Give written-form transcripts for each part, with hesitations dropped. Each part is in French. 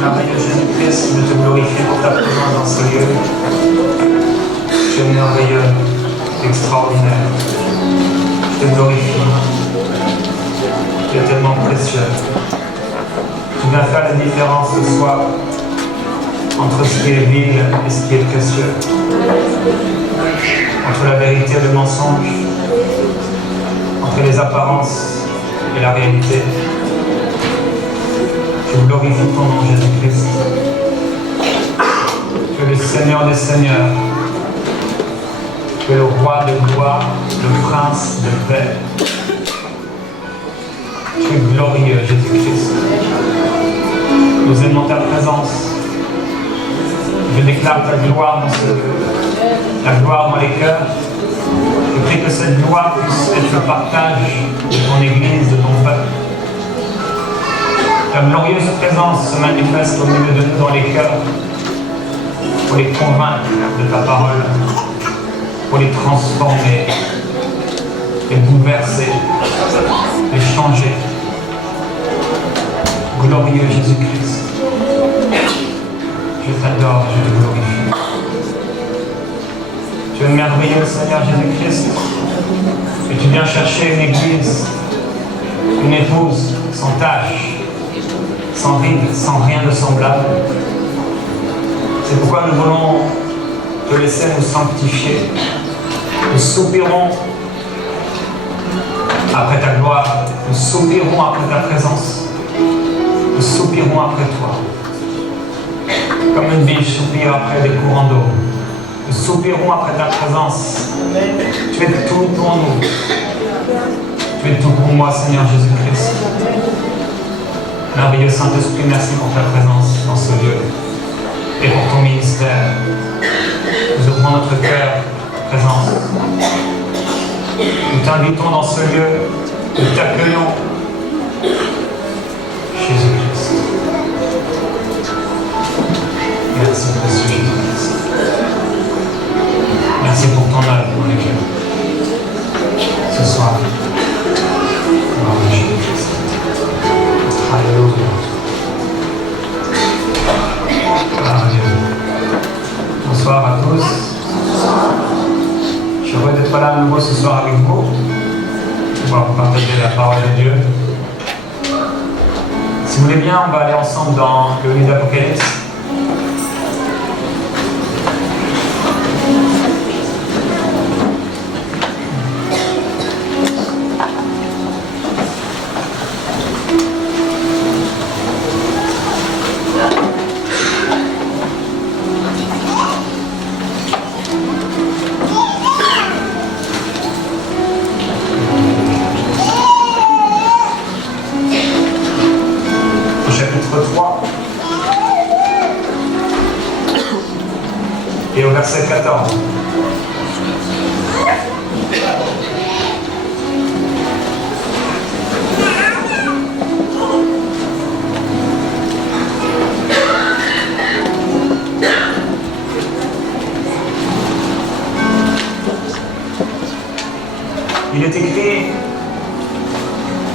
Merveilleux Jésus-Christ, je te glorifie pour ta présence dans ce lieu. Tu es merveilleux, extraordinaire. Je te glorifie. Tu es tellement précieux. Tu viens faire la différence ce soir entre ce qui est vil et ce qui est précieux. Entre la vérité et le mensonge. Entre les apparences et la réalité. Je glorifie ton nom, Jésus-Christ. Tu es le Seigneur des Seigneurs. Tu es le roi de gloire, le prince de paix. Tu es glorieux, Jésus-Christ. Nous aimons ta présence. Je déclare ta gloire dans ce lieu, ta gloire dans les cœurs. Je prie que cette gloire puisse être le partage de ton Église, de ton peuple. Ta glorieuse présence se manifeste au milieu de nous dans les cœurs pour les convaincre de ta parole, pour les transformer, les bouleverser, les changer. Glorieux Jésus-Christ, je t'adore, je te glorifie. Tu es merveilleux, Seigneur Jésus-Christ, et tu viens chercher une église, une épouse sans tache, sans ride, sans rien de semblable. C'est pourquoi nous voulons te laisser nous sanctifier. Nous soupirons après ta gloire, nous soupirons après ta présence, nous soupirons après toi. Comme une biche soupire après des courants d'eau. Nous soupirons après ta présence. Tu es tout pour nous. Tu es tout pour moi, Seigneur Jésus-Christ. Merveilleux Saint-Esprit, merci pour ta présence dans ce lieu et pour ton ministère. Nous ouvrons notre cœur à ta présence. Nous t'invitons dans ce lieu, nous t'accueillons. Jésus-Christ. Merci, précieux Jésus-Christ. Merci pour ton œuvre dans les cœurs. Ce soir, gloire à Jésus-Christ. Alléluia. Bonsoir à tous. Je suis heureux d'être là à nouveau ce soir avec vous, pour pouvoir vous partager la parole de Dieu. Si vous voulez bien, on va aller ensemble dans le livre d'Apocalypse. Et au verset 14. Il est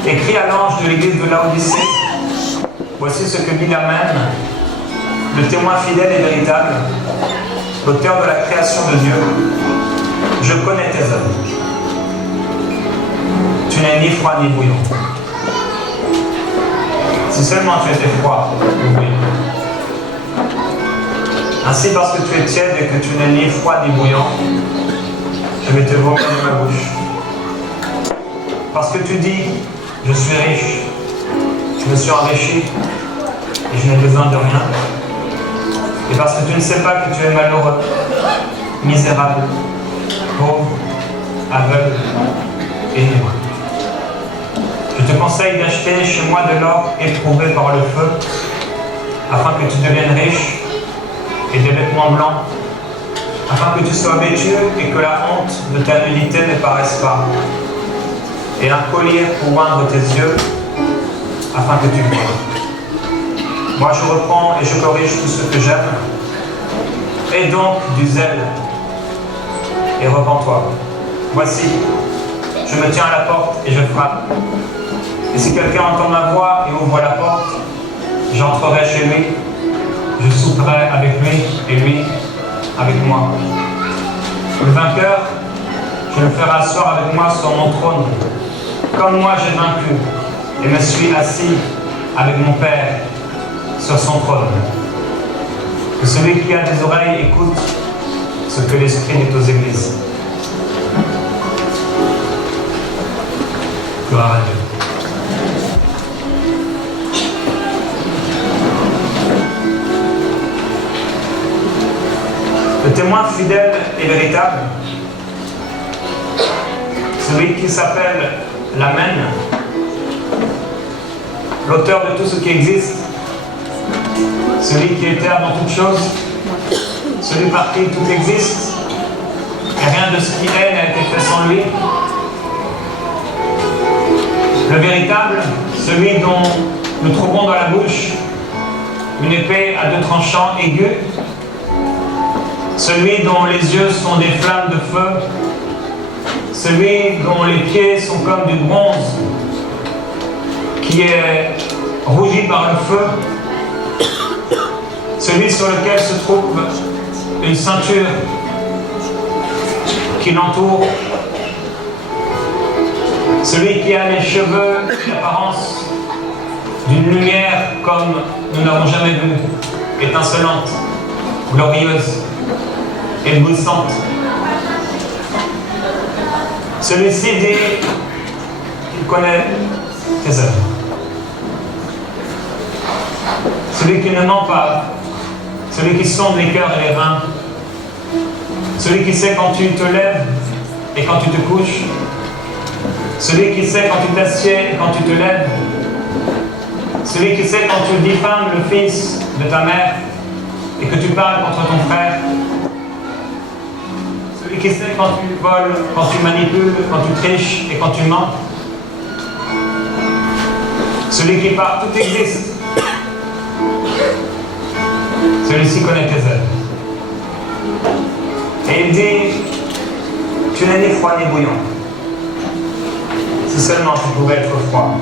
écrit à l'ange de l'église de Laodicée, voici ce que dit l'Amen, le témoin fidèle et véritable, l'auteur de la création de Dieu. Je connais tes œuvres. Tu n'es ni froid ni bouillant. Si seulement tu étais froid ou bouillant. Ainsi, parce que tu es tiède et que tu n'es ni froid ni bouillant, je vais te vomir de ma bouche. Parce que tu dis, je suis riche, je me suis enrichi et je n'ai besoin de rien. Et parce que tu ne sais pas que tu es malheureux, misérable, pauvre, aveugle et nu. Je te conseille d'acheter chez moi de l'or éprouvé par le feu, afin que tu deviennes riche, et des vêtements blancs, afin que tu sois vêtu et que la honte de ta nudité ne paraisse pas, et un collier pour oindre tes yeux, afin que tu vois. Moi je reprends et je corrige tout ce que j'aime. Et donc du zèle et repens-toi. Voici, je me tiens à la porte et je frappe. Et si quelqu'un entend ma voix et ouvre la porte, j'entrerai chez lui je souperai avec lui et lui avec moi. Le vainqueur, je le ferai asseoir avec moi sur mon trône, comme moi j'ai vaincu et me suis assis avec mon Père sur son trône. Que celui qui a des oreilles écoute ce que l'Esprit dit aux églises. Gloire à Dieu. Le témoin fidèle et véritable, celui qui s'appelle l'Amen, l'auteur de tout ce qui existe, celui qui est terre dans toutes choses, celui par qui tout existe, et rien de ce qui est n'a été fait sans lui. Le véritable, celui dont nous trouvons dans la bouche une épée à deux tranchants aigus, celui dont les yeux sont des flammes de feu, celui dont les pieds sont comme du bronze, qui est rougi par le feu, celui sur lequel se trouve une ceinture qui l'entoure, celui qui a les cheveux et l'apparence d'une lumière comme nous n'avons jamais vu, étincelante, glorieuse, éblouissante. Celui-ci dit qu'il connaît tes œuvres. Celui qui ne ment pas, celui qui sonde les cœurs et les reins, celui qui sait quand tu te lèves et quand tu te couches, celui qui sait quand tu t'assieds et quand tu te lèves, celui qui sait quand tu diffames le fils de ta mère et que tu parles contre ton frère, celui qui sait quand tu voles, quand tu manipules, quand tu triches et quand tu mens, celui qui par tout existe, celui-ci connaît tes œuvres. Et il dit, tu n'es ni froid ni bouillant. Si seulement tu pouvais être froid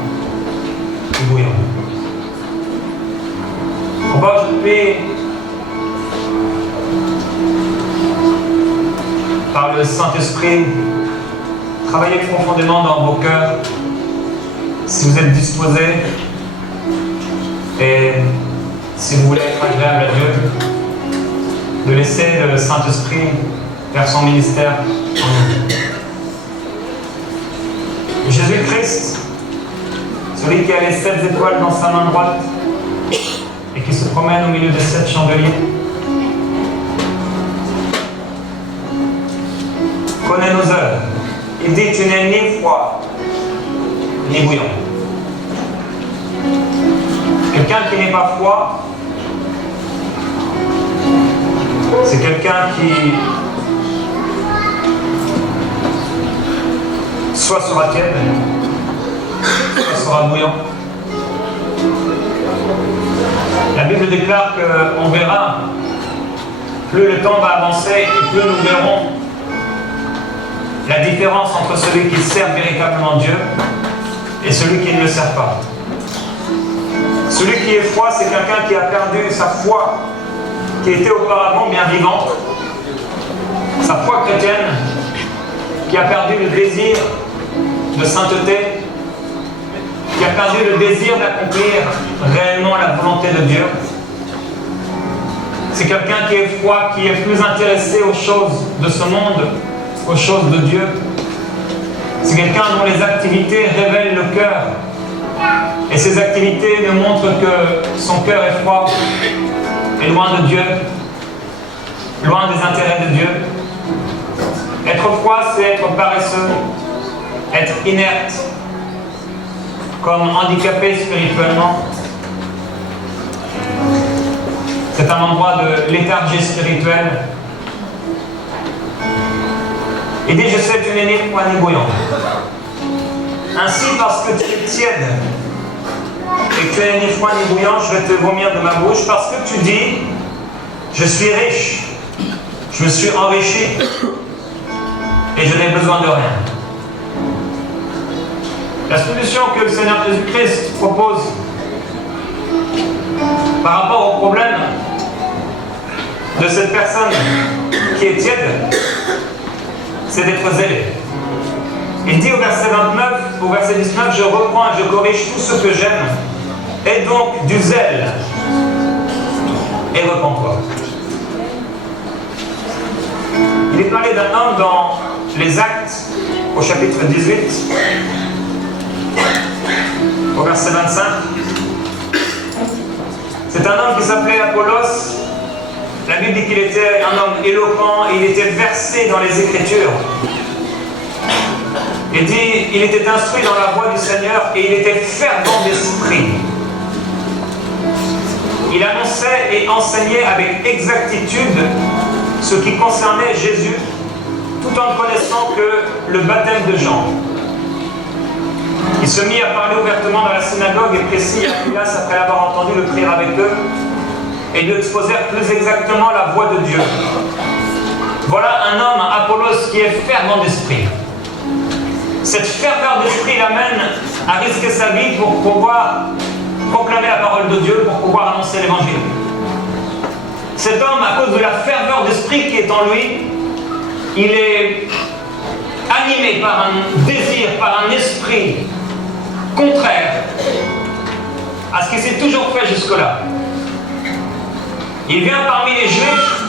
ou bouillant. Aujourd'hui, par le Saint-Esprit, travaillez profondément dans vos cœurs, si vous êtes disposés, et si vous voulez être agréable à Dieu, de laisser le Saint-Esprit faire son ministère en nous. Jésus-Christ, celui qui a les 7 étoiles dans sa main droite et qui se promène au milieu des 7 chandeliers, connaît nos œuvres. Il dit, tu n'es ni froid, ni bouillant. Quelqu'un qui n'est pas froid, c'est quelqu'un qui soit sera tiède, soit sera bouillant. La Bible déclare qu'on verra, plus le temps va avancer et plus nous verrons la différence entre celui qui sert véritablement Dieu et celui qui ne le sert pas. Celui qui est froid, c'est quelqu'un qui a perdu sa foi, qui était auparavant bien vivante, sa foi chrétienne, qui a perdu le désir de sainteté, qui a perdu le désir d'accomplir réellement la volonté de Dieu. C'est quelqu'un qui est froid, qui est plus intéressé aux choses de ce monde qu'aux choses de Dieu. C'est quelqu'un dont les activités révèlent le cœur. Et ces activités ne montrent que son cœur est froid, est loin de Dieu, loin des intérêts de Dieu. Être froid, c'est être paresseux, être inerte, comme handicapé spirituellement. C'est un endroit de léthargie spirituelle. Il dit, je sais que tu n'es ni froid ni bouillant. Ainsi, parce que tu es tiède et que tu n'es ni froid ni bouillant, je vais te vomir de ma bouche, parce que tu dis, je suis riche, je me suis enrichi et je n'ai besoin de rien. La solution que le Seigneur Jésus-Christ propose par rapport au problème de cette personne qui est tiède, c'est d'être zélé. Il dit au verset 29, au verset 19, je reprends et je corrige tout ce que j'aime. Aie donc du zèle et repens-toi. Il est parlé d'un homme dans les Actes, au chapitre 18, au verset 25. C'est un homme qui s'appelait Apollos. La Bible dit qu'il était un homme éloquent et il était versé dans les Écritures. Il dit, il était instruit dans la voie du Seigneur et il était fervent d'esprit. Il annonçait et enseignait avec exactitude ce qui concernait Jésus, tout en ne connaissant que le baptême de Jean. Il se mit à parler ouvertement dans la synagogue et Priscille et Aquilas, après l'avoir entendu, le prirent avec eux et lui exposèrent plus exactement la voie de Dieu. Voilà un homme, Apollos, qui est fervent d'esprit. Cette ferveur d'esprit l'amène à risquer sa vie pour pouvoir proclamer la parole de Dieu, pour pouvoir annoncer l'évangile. Cet homme, à cause de la ferveur d'esprit qui est en lui, il est animé par un désir, par un esprit contraire à ce qui s'est toujours fait jusque-là. Il vient parmi les Juifs,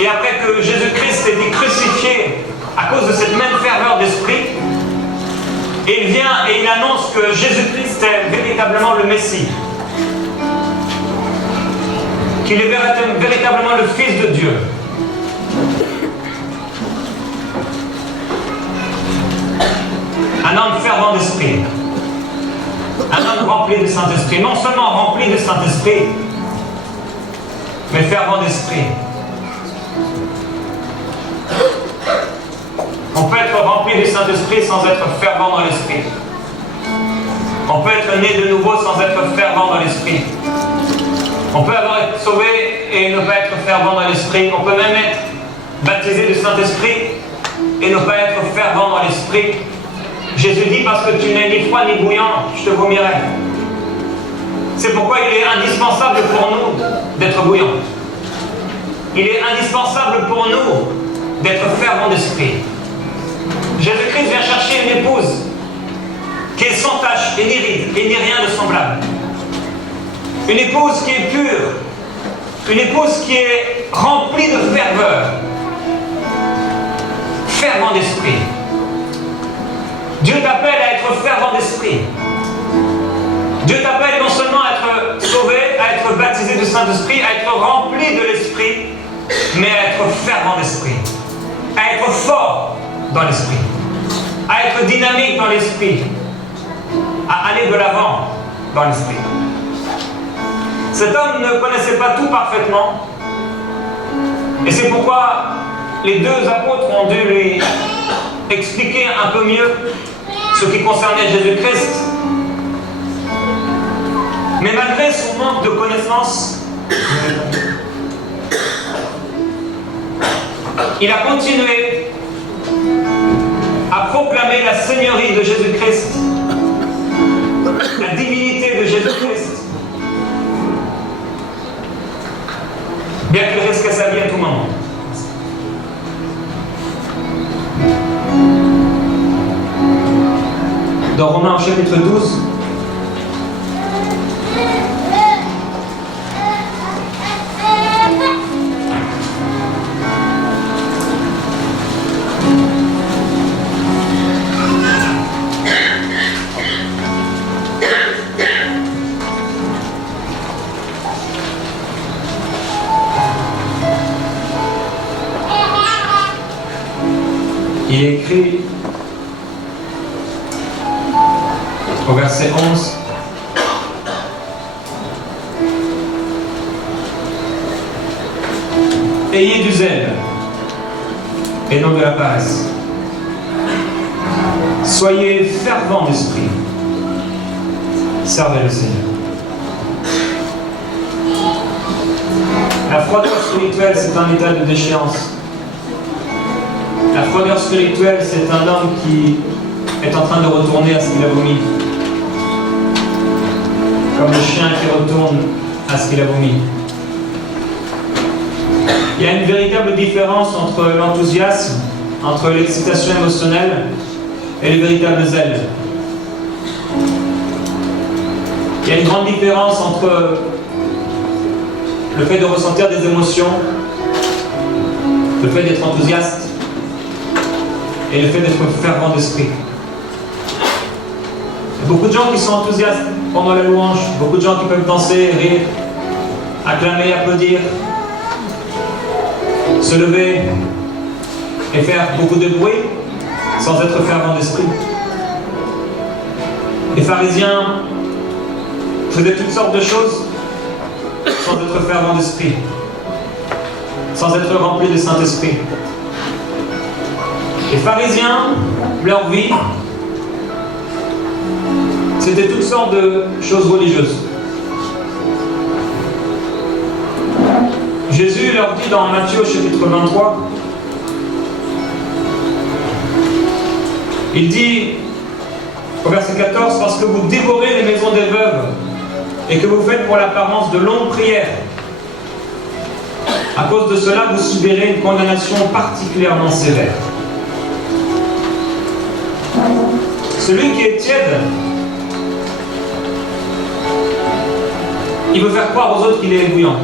et après que Jésus-Christ ait été crucifié à cause de cette même ferveur d'esprit, il vient et il annonce que Jésus-Christ est véritablement le Messie, qu'il est véritablement le Fils de Dieu. Un homme fervent d'esprit, un homme rempli du Saint-Esprit, non seulement rempli du Saint-Esprit, mais fervent d'esprit. On peut être rempli du Saint-Esprit sans être fervent dans l'esprit. On peut être né de nouveau sans être fervent dans l'esprit. On peut avoir été sauvé et ne pas être fervent dans l'esprit. On peut même être baptisé du Saint-Esprit et ne pas être fervent dans l'esprit. Jésus dit, parce que tu n'es ni froid ni bouillant, je te vomirai. C'est pourquoi il est indispensable pour nous d'être bouillant. Il est indispensable pour nous d'être fervent d'esprit. Jésus-Christ vient chercher une épouse qui est sans tache et ni ride et ni rien de semblable. Une épouse qui est pure, une épouse qui est remplie de ferveur, fervent d'esprit. Dieu t'appelle à être fervent d'esprit. Dieu t'appelle non seulement à être sauvé, à être baptisé du Saint-Esprit, à être rempli de l'Esprit, mais à être fervent d'esprit, à être fort dans l'esprit, à être dynamique dans l'esprit, à aller de l'avant dans l'esprit. Cet homme ne connaissait pas tout parfaitement, et c'est pourquoi les deux apôtres ont dû lui expliquer un peu mieux ce qui concernait Jésus-Christ. Mais malgré son manque de connaissances, il a continué à proclamer la seigneurie de Jésus-Christ, la divinité de Jésus-Christ, bien qu'il risquait sa vie à tout moment. Dans Romains au chapitre 12, il est écrit au verset 11, ayez du zèle et non de la paresse. Soyez fervents d'esprit. Servez le Seigneur. La froideur spirituelle, c'est un état de déchéance. La froideur spirituelle, c'est un homme qui est en train de retourner à ce qu'il a vomi. Comme le chien qui retourne à ce qu'il a vomi. Il y a une véritable différence entre l'enthousiasme, entre l'excitation émotionnelle et le véritable zèle. Il y a une grande différence entre le fait de ressentir des émotions, le fait d'être enthousiaste et le fait d'être fervent d'esprit. Il y a beaucoup de gens qui sont enthousiastes pendant la louange, beaucoup de gens qui peuvent danser, rire, acclamer, applaudir, se lever et faire beaucoup de bruit sans être fervent d'esprit. Les pharisiens faisaient toutes sortes de choses sans être fervent d'esprit, sans être remplis du Saint-Esprit. Les pharisiens, leur vie, c'était toutes sortes de choses religieuses. Jésus leur dit dans Matthieu chapitre 23, il dit au verset 14, parce que vous dévorez les maisons des veuves et que vous faites pour l'apparence de longues prières. À cause de cela, vous subirez une condamnation particulièrement sévère. Celui qui est tiède, il veut faire croire aux autres qu'il est bouillant.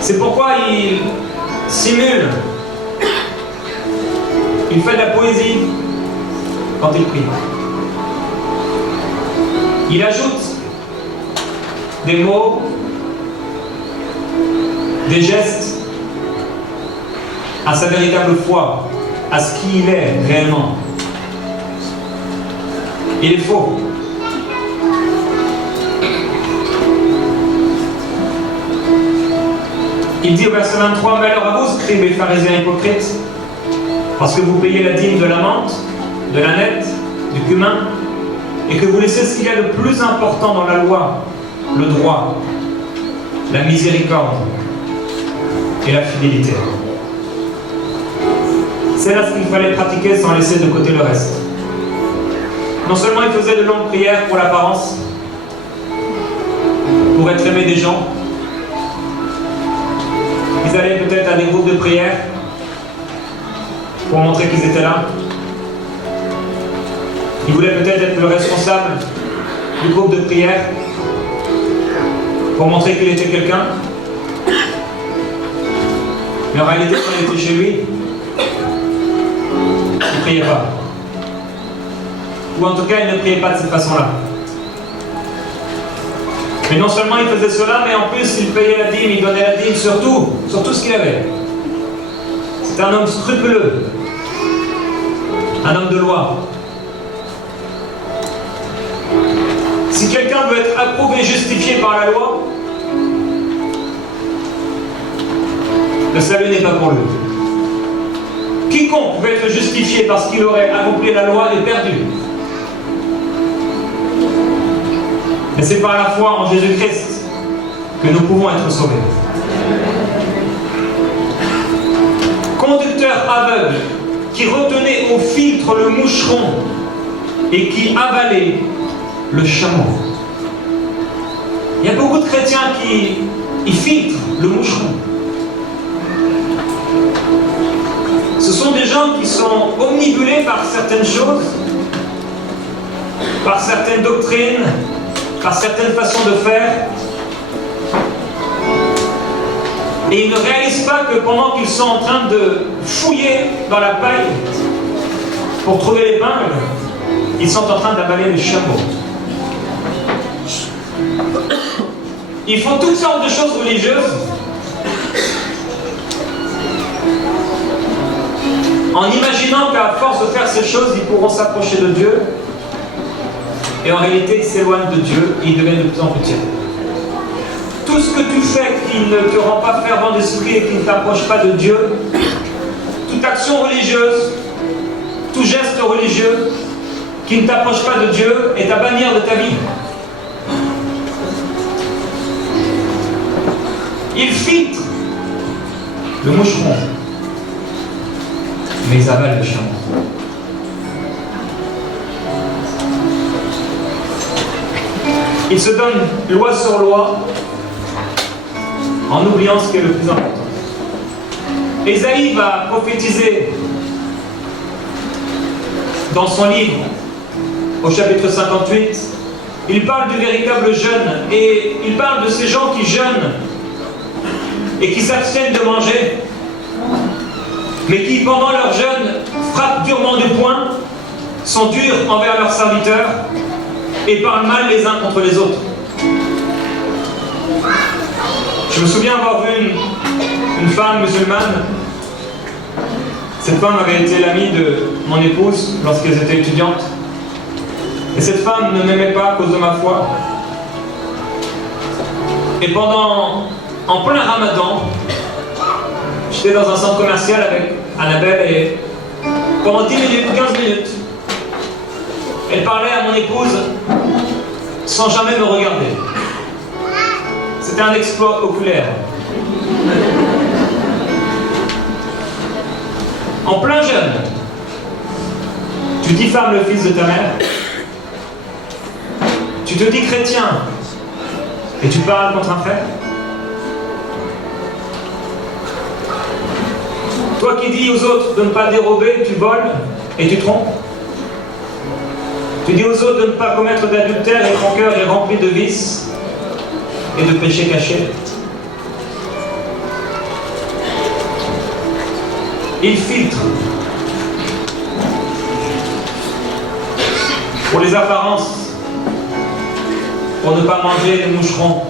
C'est pourquoi il simule. Il fait de la poésie quand il prie. Il ajoute des mots, des gestes à sa véritable foi, à ce qu'il est réellement. Il est faux. Il dit au verset 23, « Malheur à vous, scribes et pharisiens hypocrites, parce que vous payez la dîme de la menthe, de la nette, du cumin, et que vous laissez ce qu'il y a de plus important dans la loi, le droit, la miséricorde et la fidélité. » C'est là ce qu'il fallait pratiquer sans laisser de côté le reste. Non seulement il faisait de longues prières pour l'apparence, pour être aimé des gens, ils allaient peut-être à des groupes de prière pour montrer qu'ils étaient là. Ils voulaient peut-être être le responsable du groupe de prière pour montrer qu'il était quelqu'un. Mais en réalité, quand il était chez lui, il ne priait pas. Ou en tout cas, il ne priait pas de cette façon-là. Mais non seulement il faisait cela, mais en plus il payait la dîme, il donnait la dîme sur tout ce qu'il avait. C'est un homme scrupuleux, un homme de loi. Si quelqu'un veut être approuvé, justifié par la loi, le salut n'est pas pour lui. Quiconque veut être justifié parce qu'il aurait accompli la loi est perdu. Mais c'est par la foi en Jésus-Christ que nous pouvons être sauvés. Conducteur aveugle qui retenait au filtre le moucheron et qui avalait le chameau. Il y a beaucoup de chrétiens qui filtrent le moucheron. Ce sont des gens qui sont omnibulés par certaines choses, par certaines doctrines, par certaines façons de faire, et ils ne réalisent pas que pendant qu'ils sont en train de fouiller dans la paille pour trouver l'épingle, ils sont en train d'avaler le chameau. Ils font toutes sortes de choses religieuses en imaginant qu'à force de faire ces choses, ils pourront s'approcher de Dieu. Et en réalité, ils s'éloignent de Dieu et ils deviennent de plus en plus tièdes. Tout ce que tu fais qui ne te rend pas fervent d'esprit et qui ne t'approche pas de Dieu, toute action religieuse, tout geste religieux qui ne t'approche pas de Dieu est à bannir de ta vie. Ils filtrent le moucheron, mais ils avalent le chameau. Ils se donnent loi sur loi, en oubliant ce qui est le plus important. Ésaïe va prophétiser dans son livre, au chapitre 58, il parle du véritable jeûne, et il parle de ces gens qui jeûnent et qui s'abstiennent de manger, mais qui, pendant leur jeûne, frappent durement du poing, sont durs envers leurs serviteurs et parlent mal les uns contre les autres. Je me souviens avoir vu une femme musulmane. Cette femme avait été l'amie de mon épouse lorsqu'elles étaient étudiantes. Et cette femme ne m'aimait pas à cause de ma foi. Et en plein ramadan, j'étais dans un centre commercial avec Annabelle et pendant 10 minutes, 15 minutes, elle parlait à mon épouse sans jamais me regarder. C'était un exploit oculaire. En plein jeûne, tu diffames le fils de ta mère, tu te dis chrétien et tu parles contre un frère. Toi qui dis aux autres de ne pas dérober, tu voles et tu trompes. Tu dis aux autres de ne pas commettre d'adultère et ton cœur est rempli de vices et de péchés cachés. Il filtre pour les apparences, pour ne pas manger les moucherons.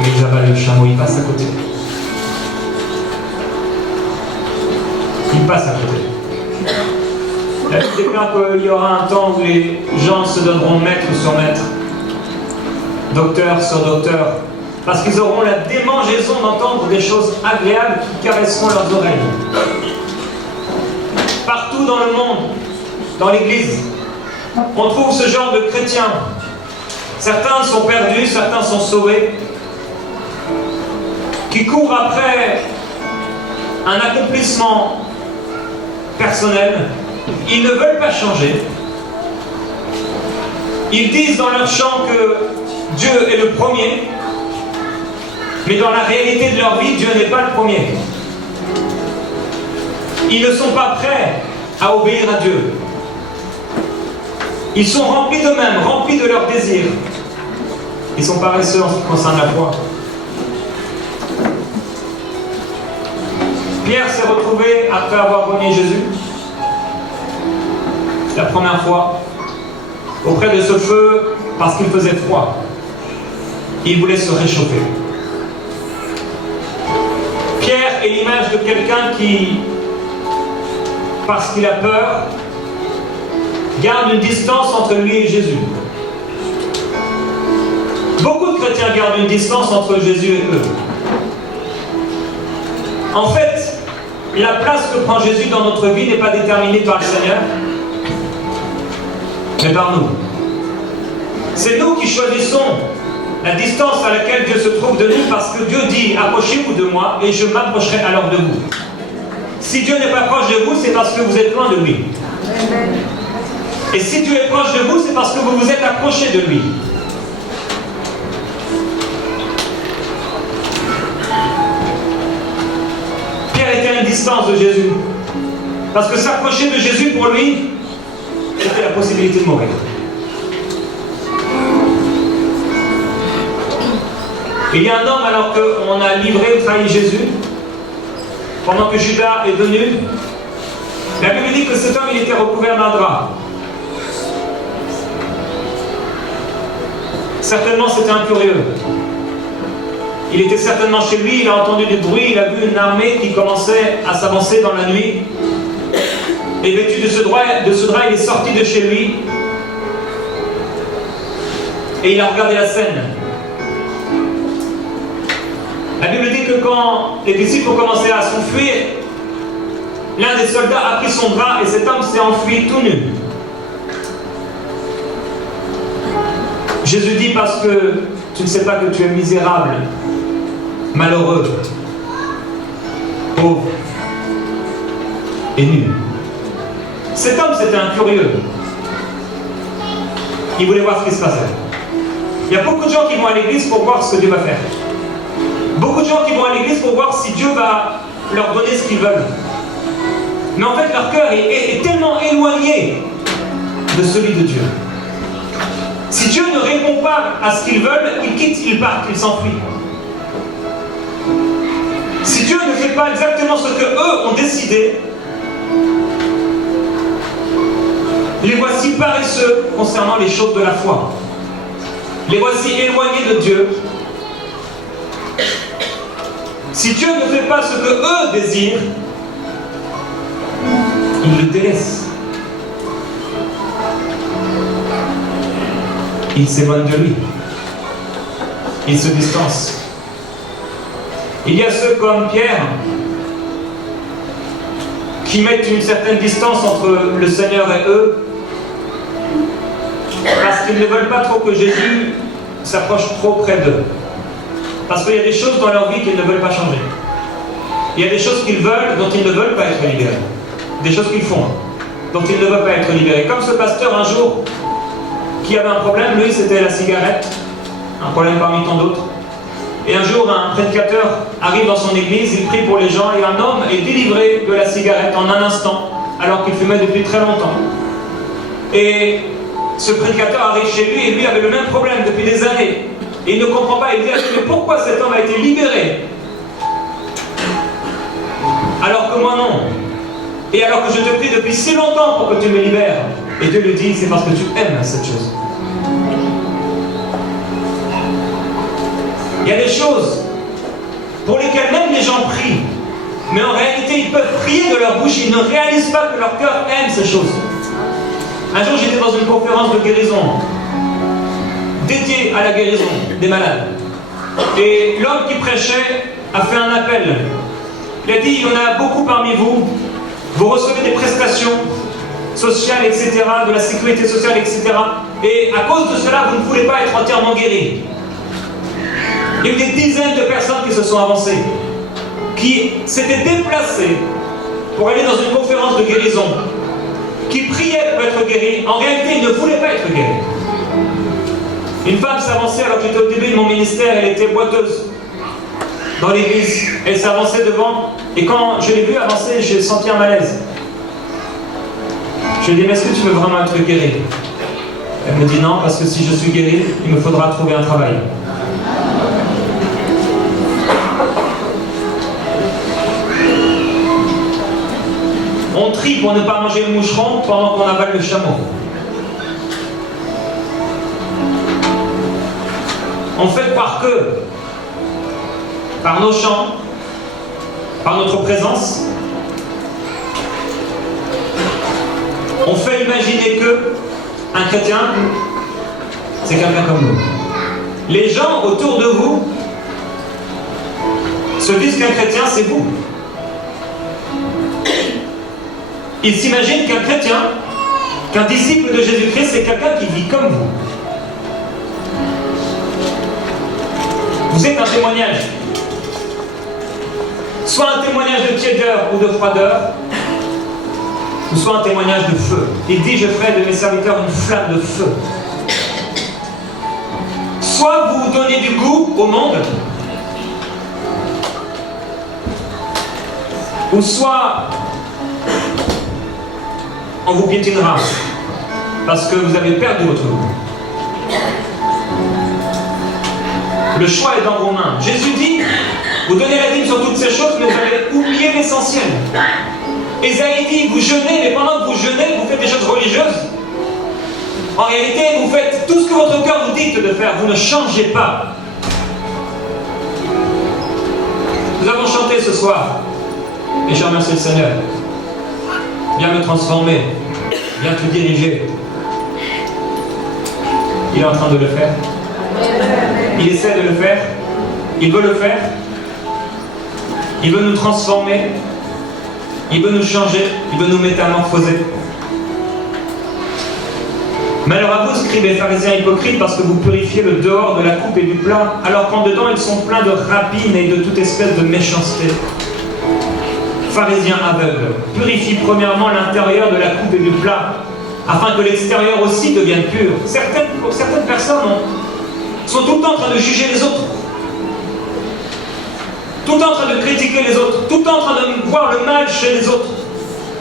Mais ils avalent le chameau, il passe à côté. Il passe à côté. La Bible déclare qu'il y aura un temps où les gens se donneront maître sur maître, docteur sur docteur, parce qu'ils auront la démangeaison d'entendre des choses agréables qui caresseront leurs oreilles. Partout dans le monde, dans l'Église, on trouve ce genre de chrétiens. Certains sont perdus, certains sont sauvés, qui courent après un accomplissement personnel. Ils ne veulent pas changer. Ils disent dans leur chant que Dieu est le premier, mais dans la réalité de leur vie, Dieu n'est pas le premier. Ils ne sont pas prêts à obéir à Dieu. Ils sont remplis d'eux-mêmes, remplis de leurs désirs. Ils sont paresseux en ce qui concerne la foi. Pierre s'est retrouvé, après avoir renié Jésus, la première fois, auprès de ce feu parce qu'il faisait froid. Il voulait se réchauffer. Pierre est l'image de quelqu'un qui, parce qu'il a peur, garde une distance entre lui et Jésus. Beaucoup de chrétiens gardent une distance entre Jésus et eux. En fait, la place que prend Jésus dans notre vie n'est pas déterminée par le Seigneur, mais par nous. C'est nous qui choisissons la distance à laquelle Dieu se trouve de nous, parce que Dieu dit « Approchez-vous de moi et je m'approcherai alors de vous ». Si Dieu n'est pas proche de vous, c'est parce que vous êtes loin de lui. Et si Dieu est proche de vous, c'est parce que vous vous êtes approché de lui. Pierre était à une distance de Jésus, parce que s'approcher de Jésus pour lui, c'était la possibilité de mourir. Il y a un homme, alors qu'on a livré, trahi Jésus, pendant que Judas est venu, la Bible dit que cet homme, il était recouvert d'un drap. Certainement, c'était un curieux. Il était certainement chez lui, il a entendu du bruit, il a vu une armée qui commençait à s'avancer dans la nuit. Et vêtu de ce drap, il est sorti de chez lui. Et il a regardé la scène. La Bible dit que quand les disciples ont commencé à s'enfuir, l'un des soldats a pris son bras et cet homme s'est enfui tout nu. Jésus dit, parce que tu ne sais pas que tu es misérable, malheureux, pauvre et nu. Cet homme, c'était un curieux. Il voulait voir ce qui se passait. Il y a beaucoup de gens qui vont à l'église pour voir ce que Dieu va faire. Beaucoup de gens qui vont à l'église pour voir si Dieu va leur donner ce qu'ils veulent. Mais en fait, leur cœur est tellement éloigné de celui de Dieu. Si Dieu ne répond pas à ce qu'ils veulent, ils quittent, ils partent, ils s'enfuient. Si Dieu ne fait pas exactement ce que eux ont décidé, les voici paresseux concernant les choses de la foi. Les voici éloignés de Dieu. Si Dieu ne fait pas ce que eux désirent, ils le délaissent. Ils s'éloignent de lui. Ils se distancent. Il y a ceux comme Pierre qui mettent une certaine distance entre le Seigneur et eux parce qu'ils ne veulent pas trop que Jésus s'approche trop près d'eux. Parce qu'il y a des choses dans leur vie qu'ils ne veulent pas changer. Il y a des choses qu'ils veulent dont ils ne veulent pas être libérés. Des choses qu'ils font dont ils ne veulent pas être libérés. Comme ce pasteur un jour qui avait un problème, lui c'était la cigarette, un problème parmi tant d'autres. Et un jour, un prédicateur arrive dans son église, il prie pour les gens, et un homme est délivré de la cigarette en un instant, alors qu'il fumait depuis très longtemps. Et ce prédicateur arrive chez lui, et lui avait le même problème depuis des années. Et il ne comprend pas, il dit, mais pourquoi cet homme a été libéré alors que moi non? Et alors que je te prie depuis si longtemps pour que tu me libères. Et Dieu lui dit, c'est parce que tu aimes cette chose. Il y a des choses pour lesquelles même les gens prient, mais en réalité ils peuvent prier de leur bouche, ils ne réalisent pas que leur cœur aime ces choses. Un jour j'étais dans une conférence de guérison, dédiée à la guérison des malades. Et l'homme qui prêchait a fait un appel. Il a dit, il y en a beaucoup parmi vous, vous recevez des prestations sociales, etc., de la sécurité sociale, etc. Et à cause de cela, vous ne voulez pas être entièrement guéri. Il y a eu des dizaines de personnes qui se sont avancées, qui s'étaient déplacées pour aller dans une conférence de guérison, qui priaient pour être guéris. En réalité, ils ne voulaient pas être guéris. Une femme s'avançait alors que j'étais au début de mon ministère, elle était boiteuse dans l'église. Elle s'avançait devant, et quand je l'ai vue avancer, j'ai senti un malaise. Je lui ai dit, mais est-ce que tu veux vraiment être guéri? Elle me dit non, parce que si je suis guéri, il me faudra trouver un travail. On trie pour ne pas manger le moucheron pendant qu'on avale le chameau. On fait croire que, par nos chants, par notre présence, on fait imaginer que un chrétien, c'est quelqu'un comme nous. Les gens autour de vous se disent qu'un chrétien, c'est vous. Ils s'imaginent qu'un chrétien, qu'un disciple de Jésus-Christ, c'est quelqu'un qui vit comme vous. Vous êtes un témoignage. Soit un témoignage de tiédeur ou de froideur, ou soit un témoignage de feu. Il dit, je ferai de mes serviteurs une flamme de feu. Soit vous donnez du goût au monde, ou soit on vous piétinera parce que vous avez perdu votre goût. Le choix est dans vos mains. Jésus dit, vous donnez la dîme sur toutes ces choses, mais vous avez oublié l'essentiel. Ésaïe dit, vous jeûnez, mais pendant que vous jeûnez, vous faites des choses religieuses. En réalité, vous faites tout ce que votre cœur vous dicte de faire. Vous ne changez pas. Nous avons chanté ce soir, et je remercie le Seigneur. Viens me transformer, viens te diriger. Il est en train de le faire. Il essaie de le faire. Il veut le faire. Il veut nous transformer. Il veut nous changer. Il veut nous métamorphoser. Malheur à vous, scribes et pharisiens hypocrites, parce que vous purifiez le dehors de la coupe et du plat, alors qu'en dedans ils sont pleins de rapines et de toute espèce de méchanceté. Pharisiens aveugles, purifie premièrement l'intérieur de la coupe et du plat, afin que l'extérieur aussi devienne pur. Certaines personnes sont tout le temps en train de juger les autres. Tout le temps en train de critiquer les autres. Tout le temps en train de voir le mal chez les autres.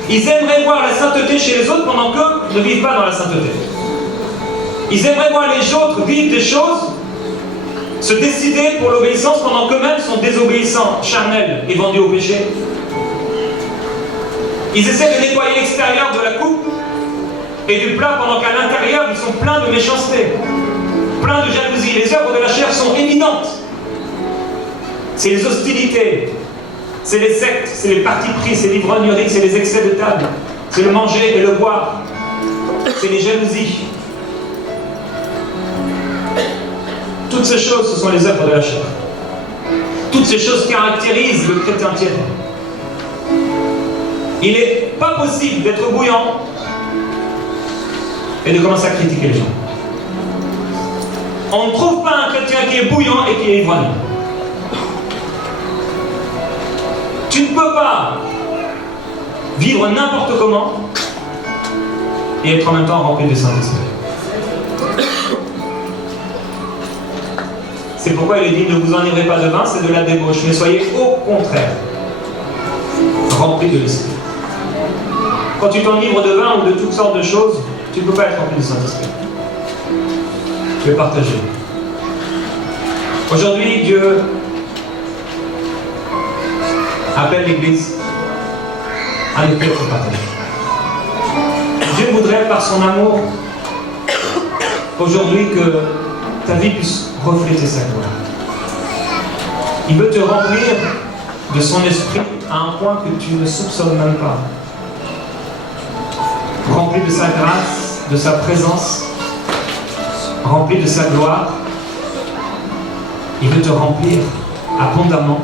Ils aimeraient voir la sainteté chez les autres pendant qu'eux ne vivent pas dans la sainteté. Ils aimeraient voir les autres vivre des choses, se décider pour l'obéissance pendant qu'eux-mêmes sont désobéissants, charnels et vendus au péché. Ils essaient de nettoyer l'extérieur de la coupe et du plat pendant qu'à l'intérieur ils sont pleins de méchanceté, pleins de jalousie. Les œuvres de la chair sont évidentes. C'est les hostilités, c'est les sectes, c'est les partis pris, c'est l'ivrognerie, c'est les excès de table, c'est le manger et le boire, c'est les jalousies. Toutes ces choses, ce sont les œuvres de la chair. Toutes ces choses caractérisent le chrétien tiède. Il n'est pas possible d'être bouillant et de commencer à critiquer les gens. On ne trouve pas un chrétien qui est bouillant et qui est ivrogne. Tu ne peux pas vivre n'importe comment et être en même temps rempli du Saint-Esprit. C'est pourquoi il est dit, ne vous enivrez pas de vin, c'est de la débauche, mais soyez au contraire remplis de l'Esprit. Quand tu t'enivres de vin ou de toutes sortes de choses, tu ne peux pas être rempli du Saint-Esprit. Tu es partagé. Aujourd'hui, Dieu appelle l'Église à ne plus être partagée. Dieu voudrait, par son amour, aujourd'hui que ta vie puisse refléter sa gloire. Il veut te remplir de son esprit à un point que tu ne soupçonnes même pas. Rempli de sa grâce, de sa présence, rempli de sa gloire. Il veut te remplir abondamment.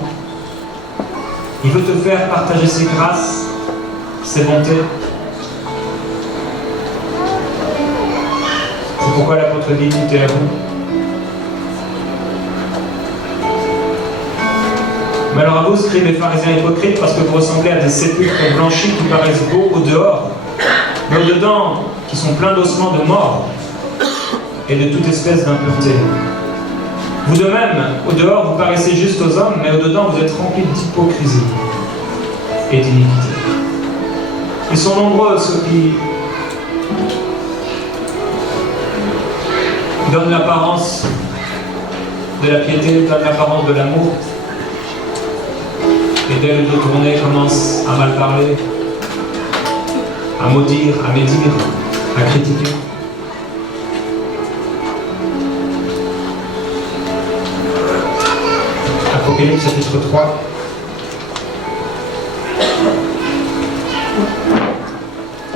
Il veut te faire partager ses grâces, ses bontés. C'est pourquoi l'apôtre dit, tout est à vous. Mais alors à vous, scribes et pharisiens hypocrites, parce que vous ressemblez à des sépulcres blanchis qui paraissent beaux au dehors, mais au dedans, qui sont pleins d'ossements de mort et de toute espèce d'impureté. Vous de même, au dehors, vous paraissez juste aux hommes, mais au dedans, vous êtes remplis d'hypocrisie et d'iniquité. Ils sont nombreux ceux qui donnent l'apparence de la piété, donnent l'apparence de l'amour, et dès le dos tourné, commencent à mal parler, à maudire, à médire, à critiquer. Apocalypse chapitre 3.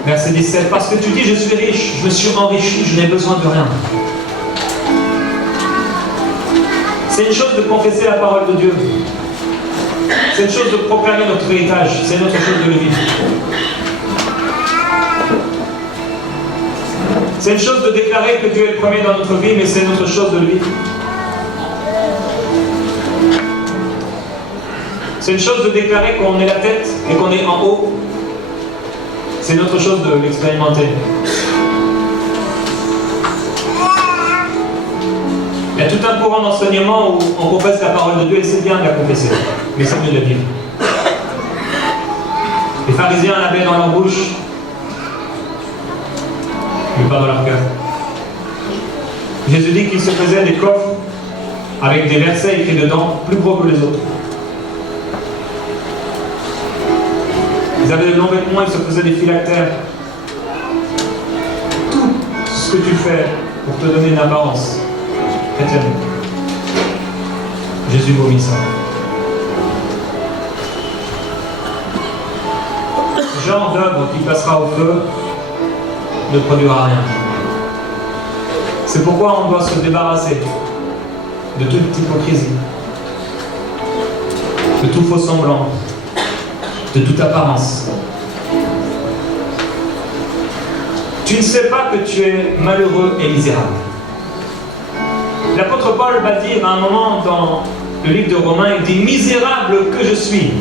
Verset 17. Parce que tu dis, je suis riche, je me suis enrichi, je n'ai besoin de rien. C'est une chose de confesser la parole de Dieu. C'est une chose de proclamer notre héritage. C'est une autre chose de le vivre. C'est une chose de déclarer que Dieu est le premier dans notre vie, mais c'est une autre chose de le vivre. C'est une chose de déclarer qu'on est la tête et qu'on est en haut. C'est une autre chose de l'expérimenter. Il y a tout un courant d'enseignement où on confesse la parole de Dieu et c'est bien de la confesser, mais c'est mieux de la vivre. Les pharisiens l'avaient dans leur bouche, mais pas dans leur cœur. Jésus dit qu'ils se faisaient des coffres avec des versets écrits dedans, plus gros que les autres. Ils avaient de longs vêtements, ils se faisaient des phylactères. Tout ce que tu fais pour te donner une apparence chrétienne. Jésus vomit ça. Ce genre d'œuvre qui passera au feu ne produira rien. C'est pourquoi on doit se débarrasser de toute hypocrisie, de tout faux semblant, de toute apparence. Tu ne sais pas que tu es malheureux et misérable. L'apôtre Paul va dire à un moment dans le livre de Romains, il dit « Misérable que je suis,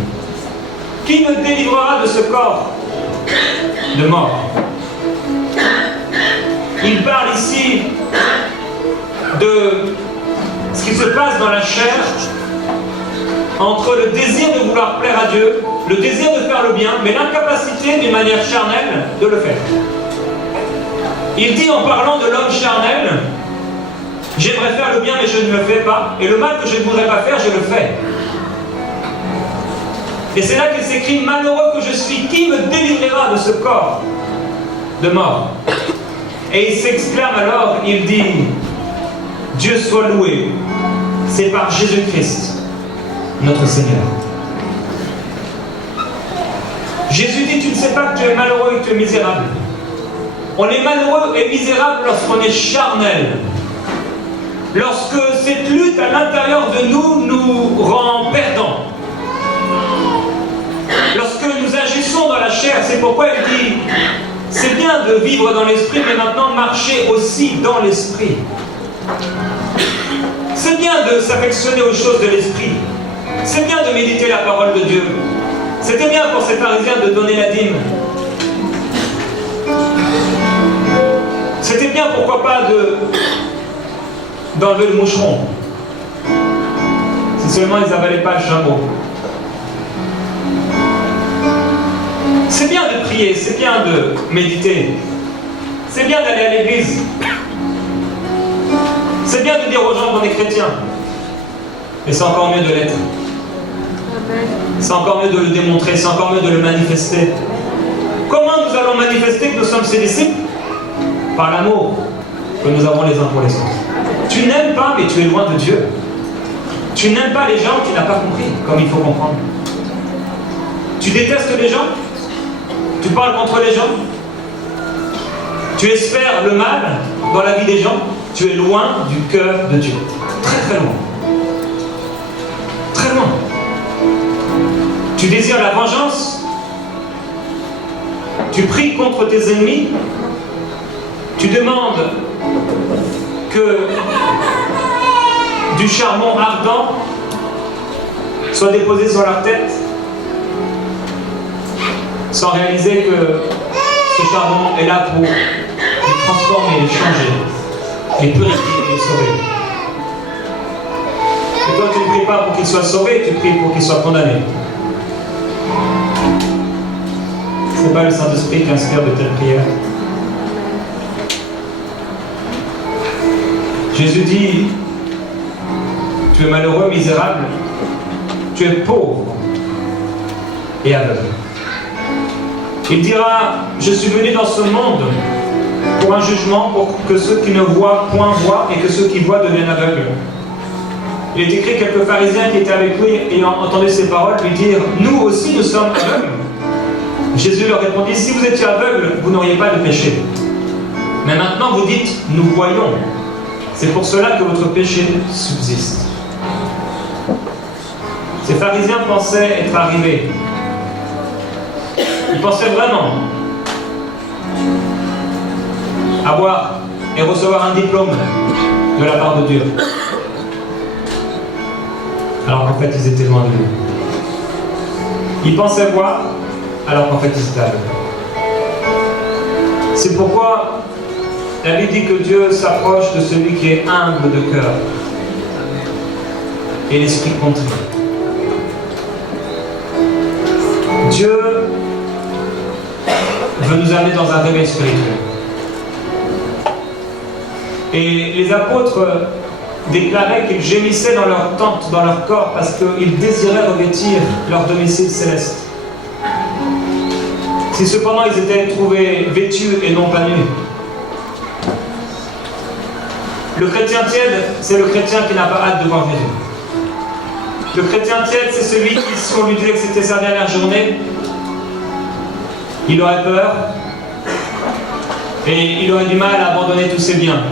qui me délivrera de ce corps de mort ?» Il parle ici de ce qui se passe dans la chair entre le désir de vouloir plaire à Dieu, le désir de faire le bien, mais l'incapacité d'une manière charnelle de le faire. Il dit en parlant de l'homme charnel, j'aimerais faire le bien mais je ne le fais pas, et le mal que je ne voudrais pas faire, je le fais. Et c'est là qu'il s'écrit, malheureux que je suis, qui me délivrera de ce corps de mort? Et il s'exclame alors, il dit, Dieu soit loué, c'est par Jésus-Christ, notre Seigneur. Jésus dit, tu ne sais pas que tu es malheureux et que tu es misérable. On est malheureux et misérable lorsqu'on est charnel. Lorsque cette lutte à l'intérieur de nous nous rend perdants. Lorsque nous agissons dans la chair, c'est pourquoi il dit, c'est bien de vivre dans l'esprit, mais maintenant marcher aussi dans l'esprit. C'est bien de s'affectionner aux choses de l'esprit. C'est bien de méditer la parole de Dieu. C'était bien pour ces pharisiens de donner la dîme. C'était bien, pourquoi pas, d'enlever le moucheron. Si seulement ils n'avalaient pas le chameau. C'est bien de prier, c'est bien de méditer. C'est bien d'aller à l'église. C'est bien de dire aux gens qu'on est chrétien. Mais c'est encore mieux de l'être. C'est encore mieux de le démontrer, c'est encore mieux de le manifester. Comment nous allons manifester que nous sommes ses disciples? Par l'amour que nous avons les uns pour les autres. Tu n'aimes pas, mais tu es loin de Dieu. Tu n'aimes pas les gens, tu n'as pas compris, comme il faut comprendre. Tu détestes les gens? Tu parles contre les gens? Tu espères le mal dans la vie des gens? Tu es loin du cœur de Dieu. Très très loin. Très loin. Tu désires la vengeance? Tu pries contre tes ennemis? Tu demandes que du charbon ardent soit déposé sur leur tête, sans réaliser que ce charbon est là pour les transformer, les changer, les purifier, les sauver. Et toi, tu ne pries pas pour qu'ils soient sauvés, tu pries pour qu'ils soient condamnés. Ce n'est pas le Saint-Esprit qui inspire de telles prières. Jésus dit, tu es malheureux, misérable, tu es pauvre et aveugle. Il dira, je suis venu dans ce monde pour un jugement, pour que ceux qui ne voient point voient et que ceux qui voient deviennent aveugles. Il est écrit, quelques pharisiens qui étaient avec lui ayant entendu ces paroles lui dire, nous aussi nous sommes aveugles. Jésus leur répondit, si vous étiez aveugles, vous n'auriez pas de péché. Mais maintenant vous dites, nous voyons. C'est pour cela que votre péché subsiste. Ces pharisiens pensaient être arrivés. Ils pensaient vraiment avoir et recevoir un diplôme de la part de Dieu. Alors qu'en fait, ils étaient loin de lui. Ils pensaient voir, alors qu'en fait, ils étaient aveugles. C'est pourquoi la Bible dit que Dieu s'approche de celui qui est humble de cœur et l'esprit contrit. Dieu veut nous amener dans un réveil spirituel. Et les apôtres déclaraient qu'ils gémissaient dans leur tente, dans leur corps, parce qu'ils désiraient revêtir leur domicile céleste. Si cependant ils étaient trouvés vêtus et non pas nus. Le chrétien tiède, c'est le chrétien qui n'a pas hâte de voir Jésus. Le chrétien tiède, c'est celui qui, si on lui disait que c'était sa dernière journée, il aurait peur et il aurait du mal à abandonner tous ses biens.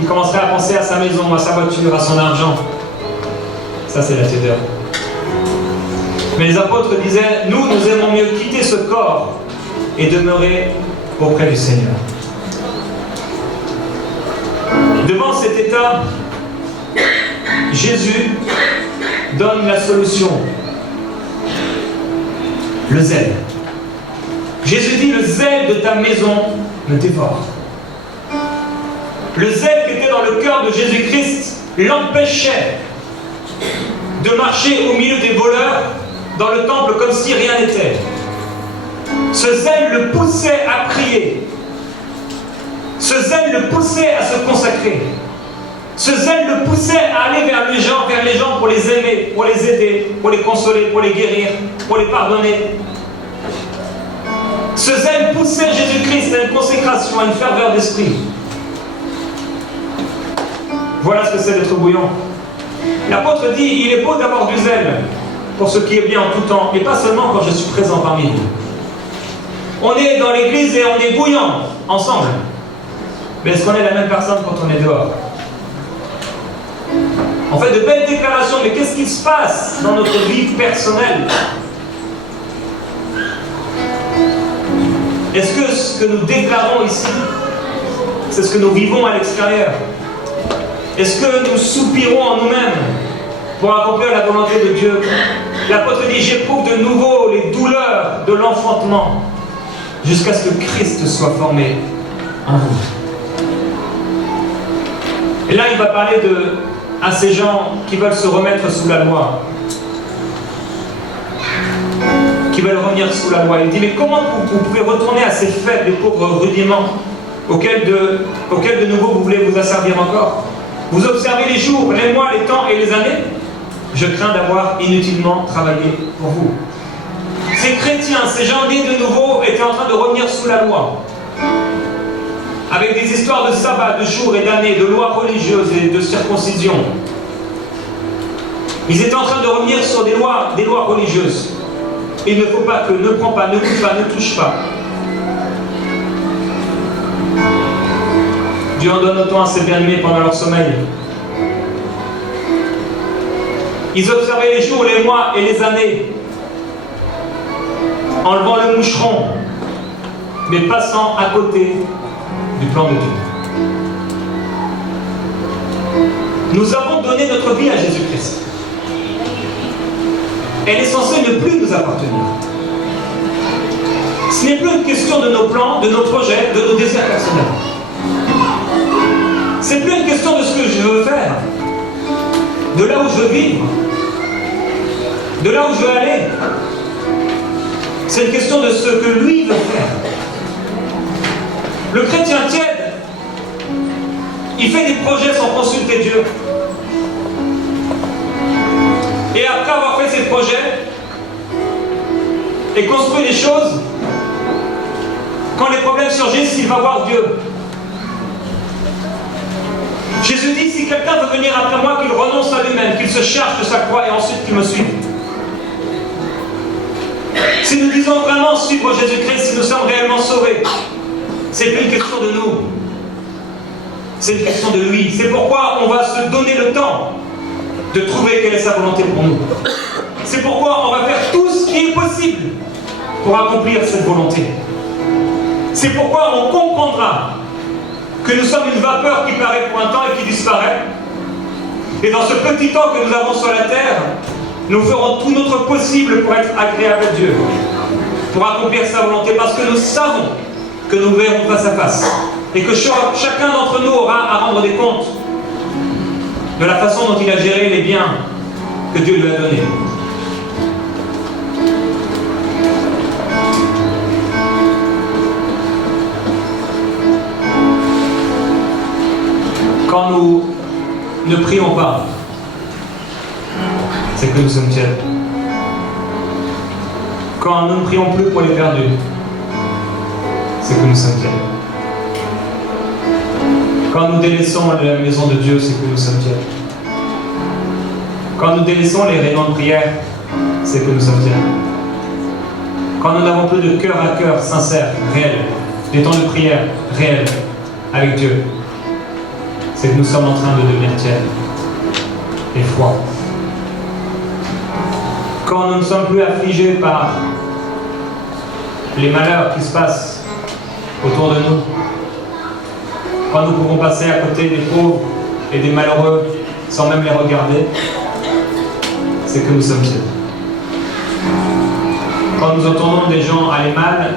Il commencerait à penser à sa maison, à sa voiture, à son argent. Ça, c'est la tiédeur. Mais les apôtres disaient, nous aimons mieux quitter ce corps et demeurer auprès du Seigneur. Devant cet état, Jésus donne la solution. Le zèle. Jésus dit, le zèle de ta maison me dévore. Le zèle qui était dans le cœur de Jésus-Christ l'empêchait de marcher au milieu des voleurs dans le temple comme si rien n'était. Ce zèle le poussait à prier. Ce zèle le poussait à se consacrer. Ce zèle le poussait à aller vers les gens pour les aimer, pour les aider, pour les consoler, pour les guérir, pour les pardonner. Ce zèle poussait Jésus-Christ à une consécration, à une ferveur d'esprit. Voilà ce que c'est d'être bouillant. L'apôtre dit, il est beau d'avoir du zèle pour ce qui est bien en tout temps, et pas seulement quand je suis présent parmi vous. On est dans l'église et on est bouillant ensemble. Mais est-ce qu'on est la même personne quand on est dehors? On fait de belles déclarations, mais qu'est-ce qui se passe dans notre vie personnelle? Est-ce que ce que nous déclarons ici, c'est ce que nous vivons à l'extérieur? Est-ce que nous soupirons en nous-mêmes pour accomplir la volonté de Dieu? L'apôtre dit, j'éprouve de nouveau les douleurs de l'enfantement jusqu'à ce que Christ soit formé en vous. Et là, il va parler à ces gens qui veulent se remettre sous la loi, qui veulent revenir sous la loi. Il dit, mais comment vous pouvez retourner à ces faibles et pauvres rudiments auxquels de nouveau vous voulez vous asservir encore? Vous observez les jours, les mois, les temps et les années. Je crains d'avoir inutilement travaillé pour vous. Ces chrétiens, ces gens nés de nouveau, étaient en train de revenir sous la loi, avec des histoires de sabbat, de jours et d'années, de lois religieuses et de circoncision. Ils étaient en train de revenir sur des lois religieuses. Il ne faut pas que, ne prends pas, ne goûte pas, ne touche pas. Dieu en donne autant à ses bien-aimés pendant leur sommeil. Ils observaient les jours, les mois et les années, enlevant le moucheron, mais passant à côté du plan de Dieu. Nous avons donné notre vie à Jésus-Christ. Elle est censée ne plus nous appartenir. Ce n'est plus une question de nos plans, de nos projets, de nos désirs personnels. C'est plus une question de ce que je veux faire, de là où je veux vivre, de là où je veux aller. C'est une question de ce que lui veut faire. Le chrétien tiède, il fait des projets sans consulter Dieu. Et après avoir fait ses projets et construit les choses, quand les problèmes surgissent, il va voir Dieu. Jésus dit, si quelqu'un veut venir après moi, qu'il renonce à lui-même, qu'il se charge de sa croix et ensuite qu'il me suive. Si nous disons vraiment suivre Jésus-Christ, si nous sommes réellement sauvés, c'est plus une question de nous. C'est une question de lui. C'est pourquoi on va se donner le temps de trouver quelle est sa volonté pour nous. C'est pourquoi on va faire tout ce qui est possible pour accomplir cette volonté. C'est pourquoi on comprendra que nous sommes une vapeur qui paraît pour un temps et qui disparaît. Et dans ce petit temps que nous avons sur la terre, nous ferons tout notre possible pour être agréables à Dieu, pour accomplir sa volonté, parce que nous savons que nous verrons face à face et que chacun d'entre nous aura à rendre des comptes de la façon dont il a géré les biens que Dieu lui a donnés. Quand nous ne prions pas, c'est que nous sommes tièdes. Quand nous ne prions plus pour les perdus, c'est que nous sommes tièdes. Quand nous délaissons la maison de Dieu, c'est que nous sommes tièdes. Quand nous délaissons les réunions de prière, c'est que nous sommes tièdes. Quand nous n'avons plus de cœur à cœur sincère, réel, des temps de prière réels avec Dieu, c'est que nous sommes en train de devenir tièdes et froids. Quand nous ne sommes plus affligés par les malheurs qui se passent autour de nous, quand nous pouvons passer à côté des pauvres et des malheureux sans même les regarder, c'est que nous sommes tièdes. Quand nous entendons des gens aller mal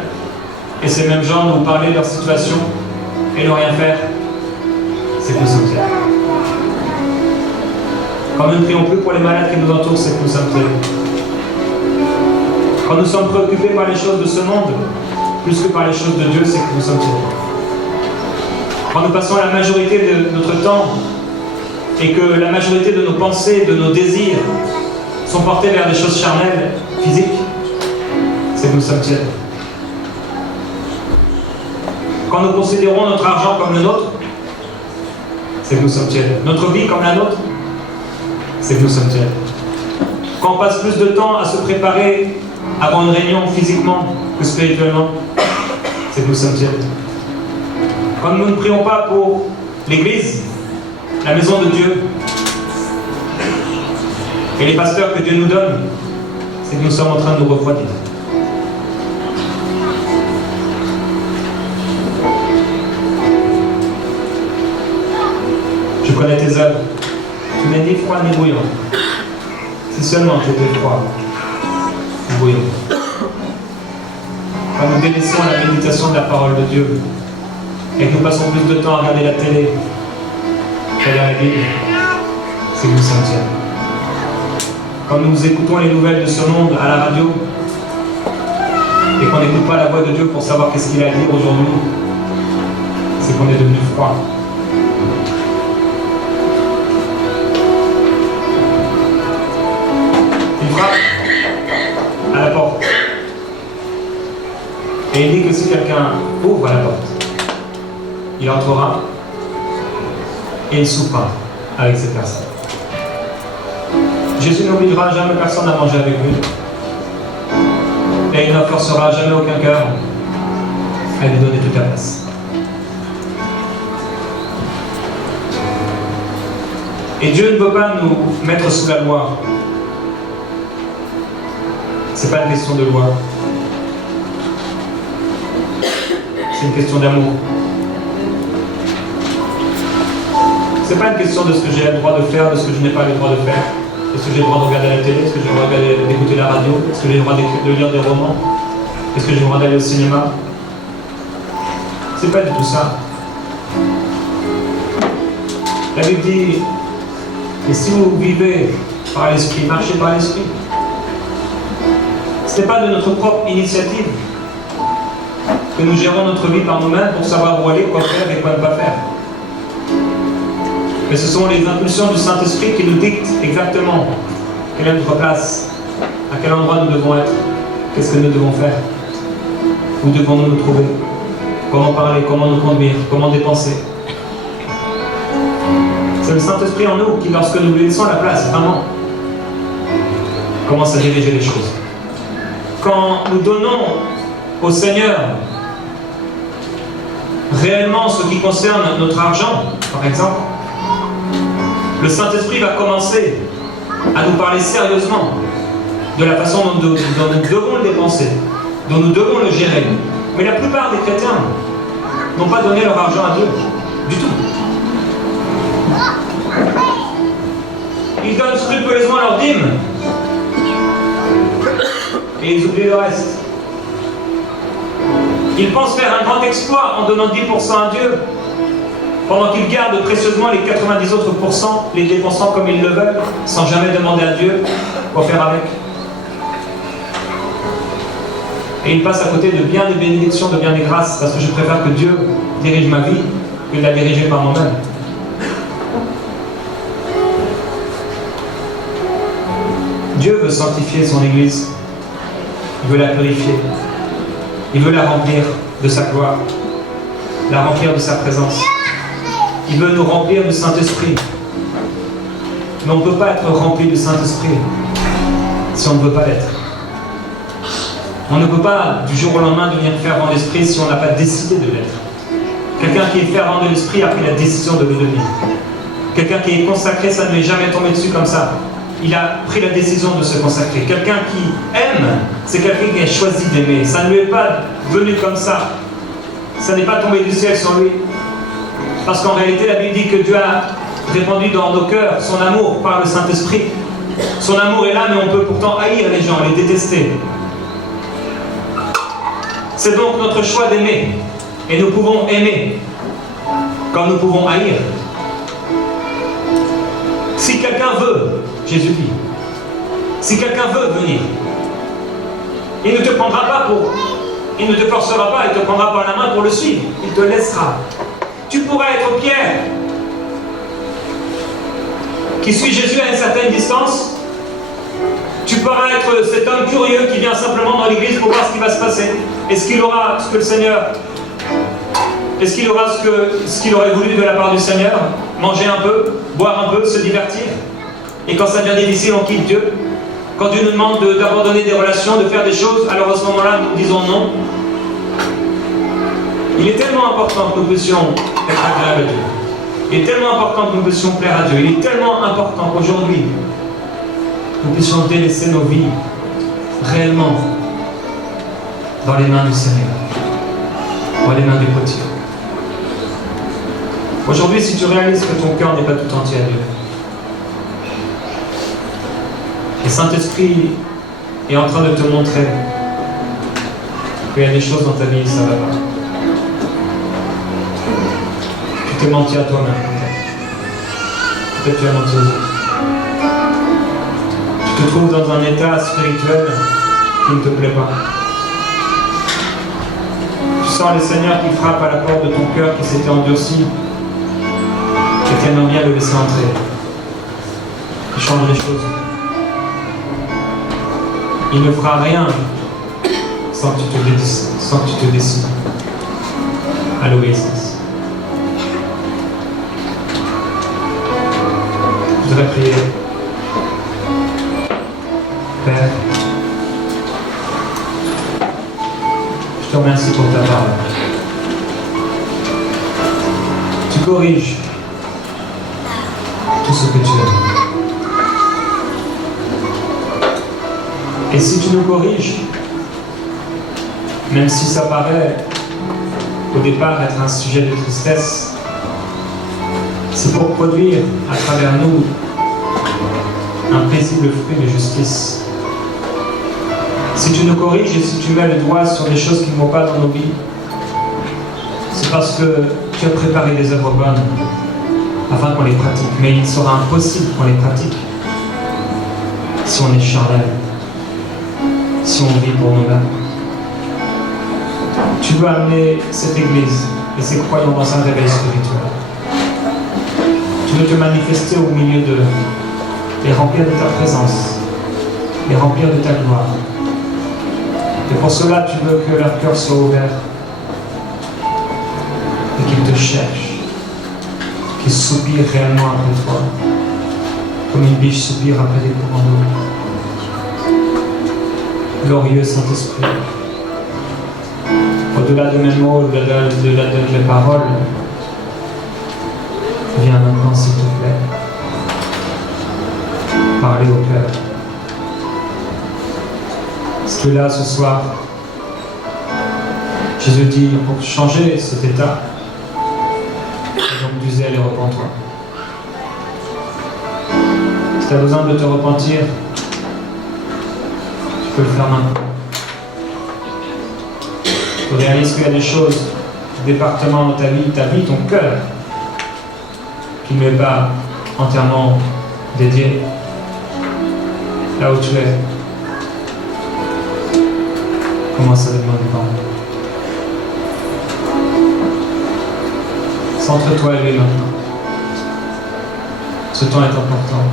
et ces mêmes gens nous parler de leur situation et ne rien faire, c'est que nous sommes tièdes. Quand nous ne prions plus pour les malades qui nous entourent, c'est que nous sommes guéris. Quand nous sommes préoccupés par les choses de ce monde, plus que par les choses de Dieu, c'est que nous sommes guéris. Quand nous passons la majorité de notre temps et que la majorité de nos pensées, de nos désirs sont portés vers des choses charnelles, physiques, c'est que nous sommes tièdes. Quand nous considérons notre argent comme le nôtre, c'est que nous sommes tièdes. Notre vie comme la nôtre, c'est que nous sommes tièdes. Quand on passe plus de temps à se préparer avant une réunion physiquement que spirituellement, c'est que nous sommes tièdes. Quand nous ne prions pas pour l'Église, la maison de Dieu, et les pasteurs que Dieu nous donne, c'est que nous sommes en train de nous refroidir. Je connais tes œuvres. Tu n'es ni froid ni bouillant. Si seulement tu étais froid ou bouillant. Quand nous délaissons la méditation de la parole de Dieu et que nous passons plus de temps à regarder la télé qu'à lire la Bible, c'est que nous sommes tièdes. Quand nous écoutons les nouvelles de ce monde à la radio et qu'on n'écoute pas la voix de Dieu pour savoir qu'est-ce qu'il a à dire aujourd'hui, c'est qu'on est devenu froid. Il frappe à la porte. Et il dit que si quelqu'un ouvre la porte, il entrera et il soupera avec cette personne. Jésus n'obligera jamais personne à manger avec lui. Et il ne forcera jamais aucun cœur à lui donner toute la place. Et Dieu ne peut pas nous mettre sous la loi. C'est pas une question de loi. C'est une question d'amour. C'est pas une question de ce que j'ai le droit de faire, de ce que je n'ai pas le droit de faire. Est-ce que j'ai le droit de regarder la télé? Est-ce que j'ai le droit d'écouter la radio? Est-ce que j'ai le droit de lire des romans? Est-ce que j'ai le droit d'aller au cinéma? C'est pas du tout ça. La Bible dit, et si vous vivez par l'Esprit, marchez par l'Esprit. Ce n'est pas de notre propre initiative que nous gérons notre vie par nous-mêmes pour savoir où aller, quoi faire et quoi ne pas faire. Mais ce sont les impulsions du Saint-Esprit qui nous dictent exactement quelle est notre place, à quel endroit nous devons être, qu'est-ce que nous devons faire, où devons-nous nous trouver, comment parler, comment nous conduire, comment dépenser. C'est le Saint-Esprit en nous qui, lorsque nous lui laissons la place, vraiment, commence à diriger les choses. Quand nous donnons au Seigneur réellement ce qui concerne notre argent, par exemple, le Saint-Esprit va commencer à nous parler sérieusement de la façon dont nous devons le dépenser, dont nous devons le gérer. Mais la plupart des chrétiens n'ont pas donné leur argent à Dieu, du tout. Ils donnent scrupuleusement leur dîme et ils oublient le reste. Ils pensent faire un grand exploit en donnant 10% à Dieu, pendant qu'ils gardent précieusement les 90 autres pourcents, les dépensant comme ils le veulent, sans jamais demander à Dieu quoi faire avec. Et ils passent à côté de bien des bénédictions, de bien des grâces, parce que je préfère que Dieu dirige ma vie que de la diriger par moi-même. Dieu veut sanctifier son Église. Il veut la purifier. Il veut la remplir de sa gloire, la remplir de sa présence. Il veut nous remplir du Saint-Esprit. Mais on ne peut pas être rempli du Saint-Esprit si on ne veut pas l'être. On ne peut pas du jour au lendemain devenir fervent d'esprit si on n'a pas décidé de l'être. Quelqu'un qui est fervent de l'esprit a pris la décision de le devenir. Quelqu'un qui est consacré, ça ne lui est jamais tombé dessus comme ça. Il a pris la décision de se consacrer. Quelqu'un qui aime, c'est quelqu'un qui a choisi d'aimer. Ça ne lui est pas venu comme ça. Ça n'est pas tombé du ciel sur lui. Parce qu'en réalité, la Bible dit que Dieu a répandu dans nos cœurs son amour par le Saint-Esprit. Son amour est là, mais on peut pourtant haïr les gens, les détester. C'est donc notre choix d'aimer. Et nous pouvons aimer comme nous pouvons haïr. Si quelqu'un veut, Jésus dit, si quelqu'un veut venir, il ne te prendra pas il ne te forcera pas, il te prendra par la main pour le suivre, il te laissera. Tu pourras être Pierre, qui suit Jésus à une certaine distance. Tu pourras être cet homme curieux qui vient simplement dans l'église pour voir ce qui va se passer. Est-ce qu'il aura ce que le Seigneur... Est-ce qu'il aura ce qu'il aurait voulu de la part du Seigneur? Manger un peu, boire un peu, se divertir. Et quand ça devient difficile, on quitte Dieu. Quand Dieu nous demande d'abandonner des relations, de faire des choses, alors à ce moment-là, nous disons non. Il est tellement important que nous puissions être agréables à Dieu. Il est tellement important que nous puissions plaire à Dieu. Il est tellement important qu'aujourd'hui, nous puissions délaisser nos vies réellement dans les mains du Seigneur, dans les mains du potier. Aujourd'hui, si tu réalises que ton cœur n'est pas tout entier à Dieu, le Saint-Esprit est en train de te montrer qu'il y a des choses dans ta vie, ça ne va pas. Tu t'es menti à toi-même, peut-être. Peut-être tu as menti aux autres. Tu te trouves dans un état spirituel qui ne te plaît pas. Tu sens le Seigneur qui frappe à la porte de ton cœur qui s'était endurci. Et tu aimerais bien le laisser entrer. Il change les choses. Il ne fera rien sans que tu te décides à l'obéissance. Je voudrais prier. Père, je te remercie pour ta parole. Tu corriges tout ce que tu aimes. Et si tu nous corriges, même si ça paraît au départ être un sujet de tristesse, c'est pour produire à travers nous un paisible fruit de justice. Si tu nous corriges et si tu mets le doigt sur des choses qui ne vont pas dans nos vies, c'est parce que tu as préparé des œuvres bonnes afin qu'on les pratique. Mais il sera impossible qu'on les pratique si on est charnel, si on vit pour nous-mêmes. Tu veux amener cette Église et ses croyants dans un réveil spirituel. Tu veux te manifester au milieu d'eux, les remplir de ta présence, les remplir de ta gloire. Et pour cela, tu veux que leur cœur soit ouvert et qu'ils te cherchent, qu'ils soupirent réellement après toi, comme une biche soupire après des courants d'eau. Glorieux Saint-Esprit, au-delà de mes mots, au-delà de mes paroles, viens maintenant, s'il te plaît, parler au cœur. Est-ce que là, ce soir, Jésus dit, pour changer cet état, donc du zèle et repens-toi. Si tu as besoin de te repentir, tu peux le faire maintenant. Tu réalises qu'il y a des choses, des départements dans ta vie, ton cœur, qui ne est pas entièrement dédié là où tu es. Commence à demander pardon. Centre-toi et lui maintenant. Ce temps est important.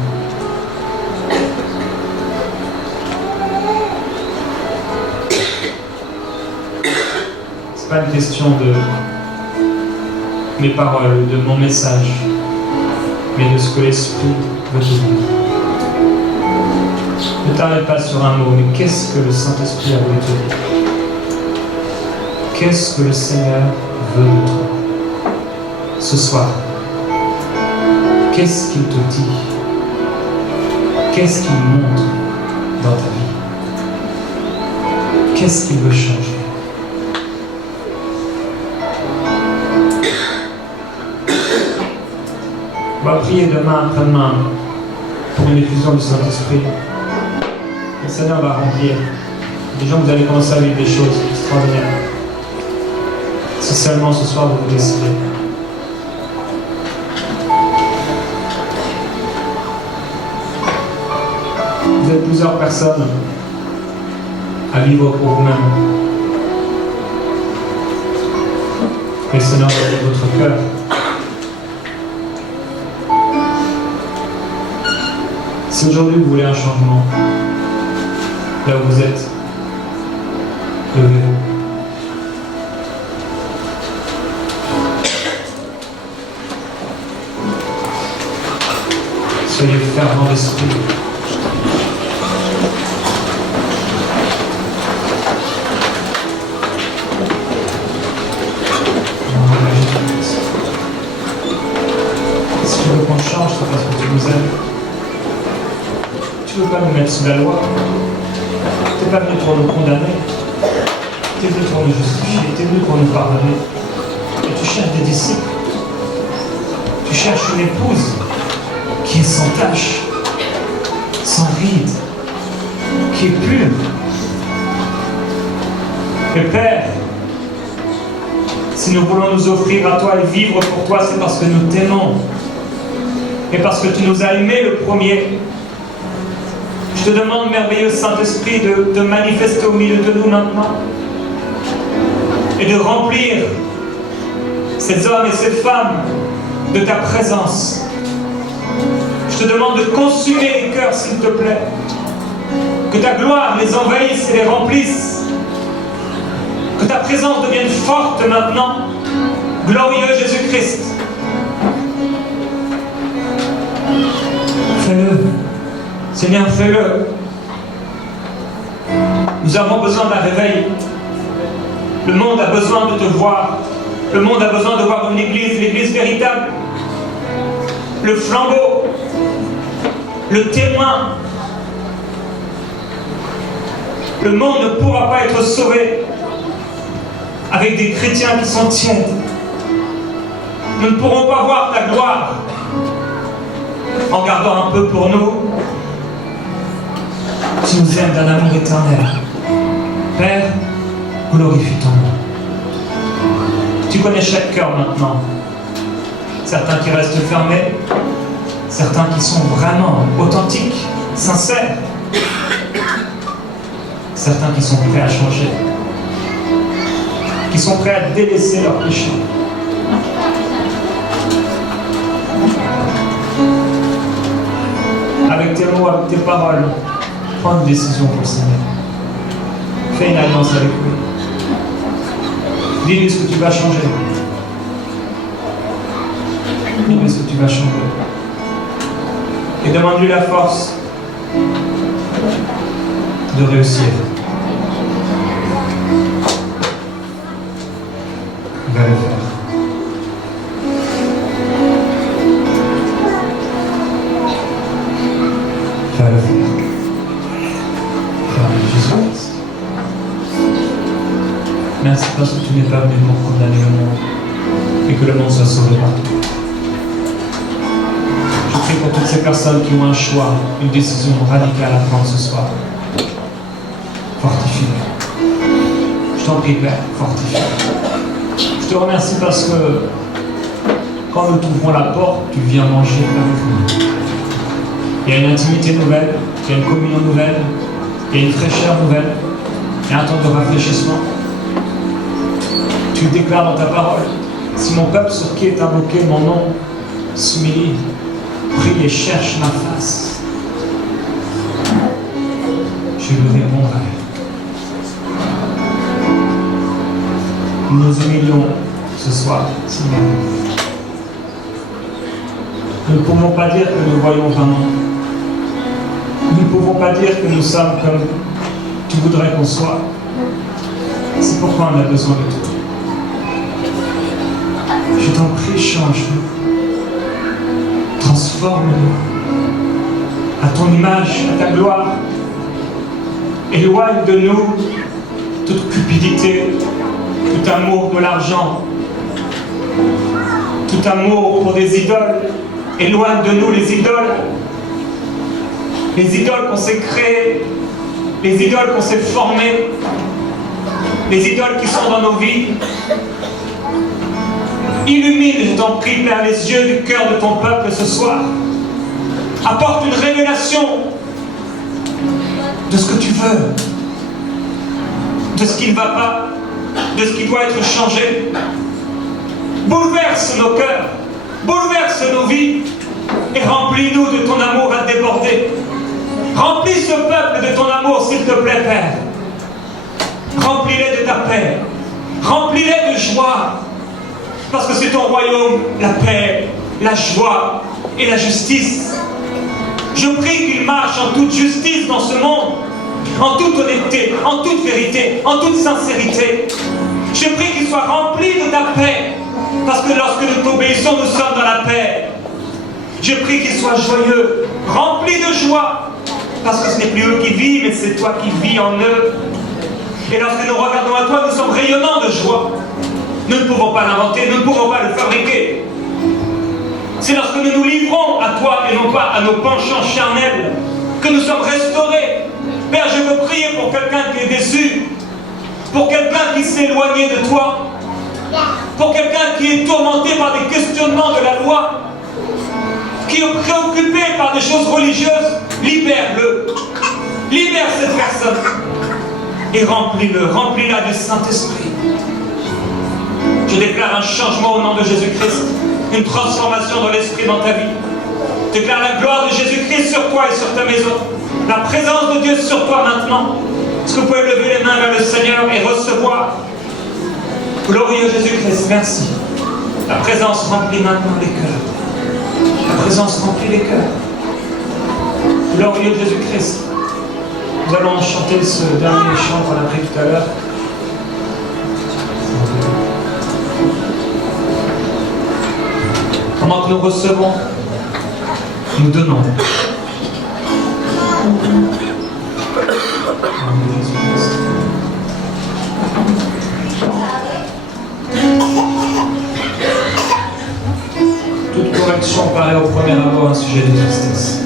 C'est pas une question de mes paroles, de mon message, mais de ce que l'Esprit veut te dire. Ne t'arrête pas sur un mot, mais qu'est-ce que le Saint-Esprit a voulu te dire? Qu'est-ce que le Seigneur veut de toi ce soir? Qu'est-ce qu'il te dit? Qu'est-ce qu'il montre dans ta vie? Qu'est-ce qu'il veut changer? On va prier demain après-demain pour une effusion du Saint-Esprit. Le Seigneur va remplir. Les gens, vous allez commencer à vivre des choses extraordinaires. Si seulement ce soir vous vous décidez. vous êtes plusieurs personnes à vivre pour vous-même. Que le Seigneur donne votre cœur. Si aujourd'hui vous voulez un changement, là où vous êtes, levez-vous. Soyez fervents d'esprit. Si tu veux qu'on change, c'est parce que tu nous aimes. Tu ne veux pas nous mettre sous la loi. Tu n'es pas venu pour nous condamner. Tu es venu pour nous justifier. Tu es venu pour nous pardonner. Et tu cherches des disciples. Tu cherches une épouse qui est sans tache, sans ride, qui est pure. Et Père, si nous voulons nous offrir à toi et vivre pour toi, c'est parce que nous t'aimons. Et parce que tu nous as aimés le premier. Je te demande, merveilleux Saint-Esprit, de manifester au milieu de nous maintenant et de remplir ces hommes et ces femmes de ta présence. Je te demande de consumer les cœurs, s'il te plaît. Que ta gloire les envahisse et les remplisse. Que ta présence devienne forte maintenant. Glorieux Jésus-Christ. Fais-le. Seigneur, fais-le. Nous avons besoin d'un réveil. Le monde a besoin de te voir. Le monde a besoin de voir une église, l'église véritable. Le flambeau. Le témoin. Le monde ne pourra pas être sauvé avec des chrétiens qui sont tièdes. Nous ne pourrons pas voir ta gloire en gardant un peu pour nous. Tu nous aimes d'un amour éternel. Père, glorifie ton nom. Tu connais chaque cœur maintenant. Certains qui restent fermés, certains qui sont vraiment authentiques, sincères, certains qui sont prêts à changer, qui sont prêts à délaisser leurs péchés. Avec tes mots, avec tes paroles, prends une décision pour le Seigneur. Fais une alliance avec lui. Dis-lui ce que tu vas changer. Dis-lui ce que tu vas changer. Et demande-lui la force de réussir. Il va le faire. Il va le faire. Jésus-Christ. Merci parce que tu n'es pas venu pour condamner le monde et que le monde soit sauvé par toi. Je prie pour toutes ces personnes qui ont un choix, une décision radicale à prendre ce soir. Fortifie-les. Je t'en prie, Père, fortifie-les. Je te remercie parce que quand nous t'ouvrons la porte, tu viens manger avec nous. Il y a une intimité nouvelle, il y a une communion nouvelle, il y a une fraîcheur nouvelle, il y a un temps de rafraîchissement. Tu déclares dans ta parole, si mon peuple sur qui est invoqué mon nom s'humilie, prie et cherche ma face, je lui répondrai. Nous nous humilions ce soir, Seigneur. Nous ne pouvons pas dire que nous voyons vraiment. Nous ne pouvons pas dire que nous sommes comme tu voudrais qu'on soit. C'est pourquoi on a besoin de toi. Je t'en prie, change-nous. Transforme-nous à ton image, à ta gloire. Éloigne de nous toute cupidité, tout amour de l'argent, tout amour pour des idoles. Éloigne de nous les idoles qu'on s'est créées, les idoles qu'on s'est formées, les idoles qui sont dans nos vies. Illumine, je t'en prie, Père, les yeux du cœur de ton peuple ce soir. Apporte une révélation de ce que tu veux, de ce qui ne va pas, de ce qui doit être changé. Bouleverse nos cœurs, bouleverse nos vies et remplis-nous de ton amour à déborder. Remplis ce peuple de ton amour, s'il te plaît, Père. Remplis-les de ta paix, remplis-les de joie, parce que c'est ton royaume, la paix, la joie et la justice. Je prie qu'ils marchent en toute justice dans ce monde, en toute honnêteté, en toute vérité, en toute sincérité. Je prie qu'ils soient remplis de ta paix, parce que lorsque nous t'obéissons, nous sommes dans la paix. Je prie qu'ils soient joyeux, remplis de joie, parce que ce n'est plus eux qui vivent, mais c'est toi qui vis en eux. Et lorsque nous regardons à toi, nous sommes rayonnants de joie. Nous ne pouvons pas l'inventer, nous ne pouvons pas le fabriquer. C'est lorsque nous nous livrons à toi et non pas à nos penchants charnels que nous sommes restaurés. Père, je veux prier pour quelqu'un qui est déçu, pour quelqu'un qui s'est éloigné de toi, pour quelqu'un qui est tourmenté par des questionnements de la loi, qui est préoccupé par des choses religieuses. Libère-le, libère cette personne et remplis-la du Saint-Esprit. Je déclare un changement au nom de Jésus-Christ, une transformation dans l'esprit dans ta vie. Je déclare la gloire de Jésus-Christ sur toi et sur ta maison, la présence de Dieu sur toi maintenant. Est-ce que vous pouvez lever les mains vers le Seigneur et recevoir? Glorieux Jésus-Christ, merci. La présence remplit maintenant les cœurs. La présence remplit les cœurs. Glorieux Jésus-Christ. Nous allons chanter ce dernier chant qu'on a pris tout à l'heure. Pendant que nous recevons, nous donnons. Toute correction paraît au premier abord un sujet de tristesse.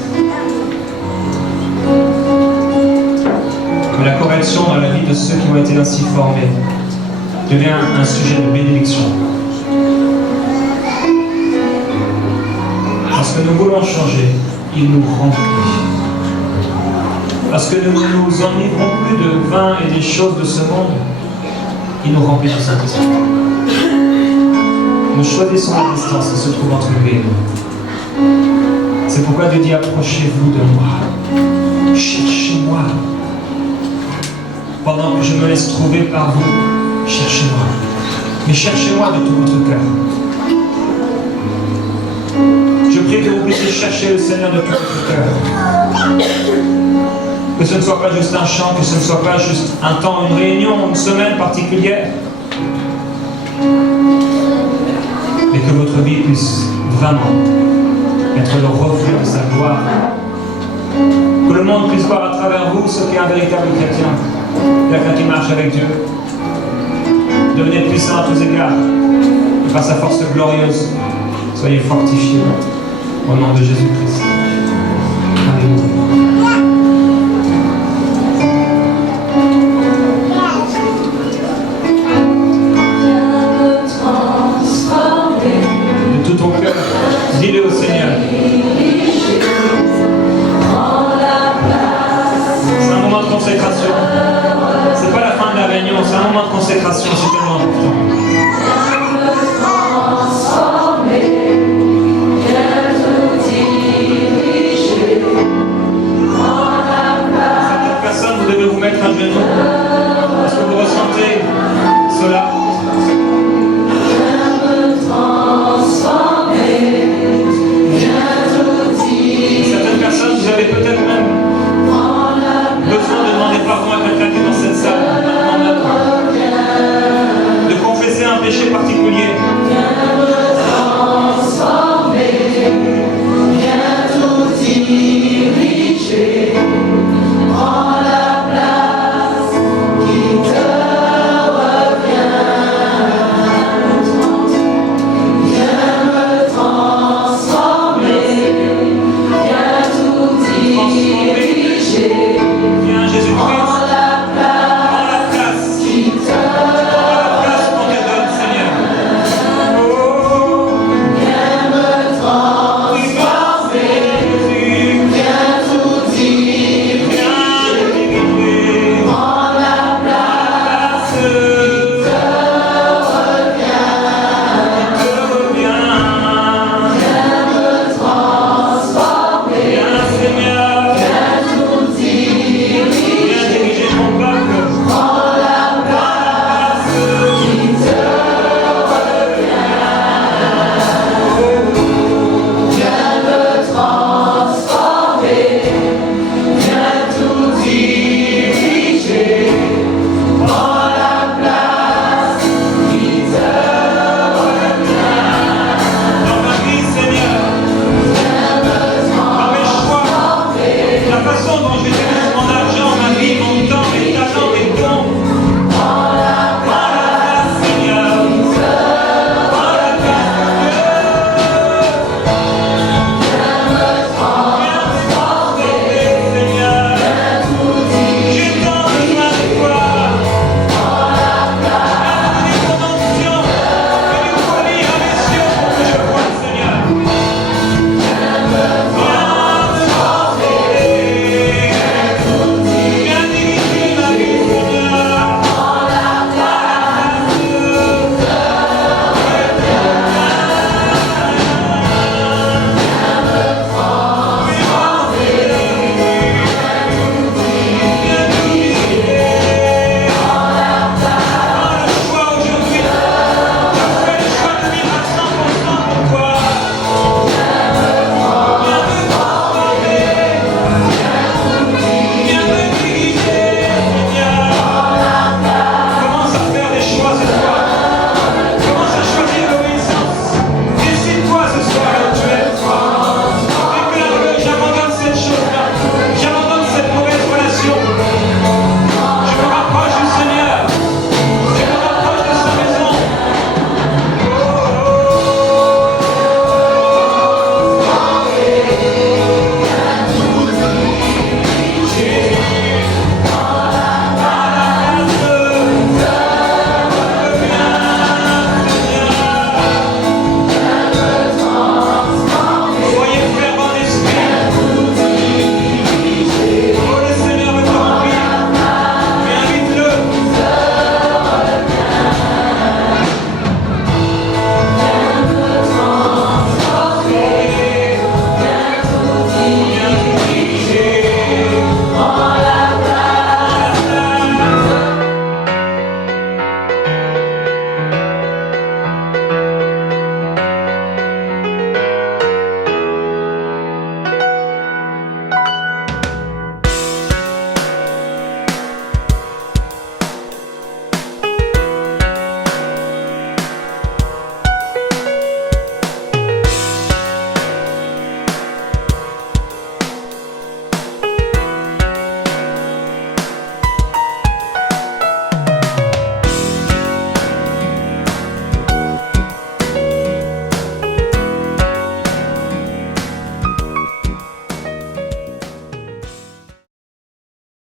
Mais la correction dans la vie de ceux qui ont été ainsi formés devient un sujet de bénédiction. Parce que nous voulons changer, il nous remplit. Parce que nous ne nous enivrons plus de vin et des choses de ce monde, il nous remplit du Saint-Esprit. Nous choisissons la distance qui se trouve entre lui et nous. C'est pourquoi Dieu dit: approchez-vous de moi, cherchez-moi. Pendant que je me laisse trouver par vous, cherchez-moi. Mais cherchez-moi de tout votre cœur. Je prie que vous puissiez chercher le Seigneur de tout votre cœur. Que ce ne soit pas juste un chant, que ce ne soit pas juste un temps, une réunion, une semaine particulière. Mais que votre vie puisse vraiment être le reflet de sa gloire. Que le monde puisse voir à travers vous ce qu'est un véritable chrétien. Quelqu'un qui marche avec Dieu. Devenez puissant à tous égards. Et par sa force glorieuse, soyez fortifiés. Au nom de Jésus-Christ. Alléluia. De tout ton cœur, dis-le au Seigneur. C'est un moment de consécration. C'est pas la fin de la réunion, c'est un moment de consécration, c'est tellement important. Vous devez vous mettre à genoux. Est-ce que vous ressentez cela? Certaines personnes, vous avez peut-être même besoin de demander pardon à quelqu'un qui est dans cette salle, de confesser un péché particulier.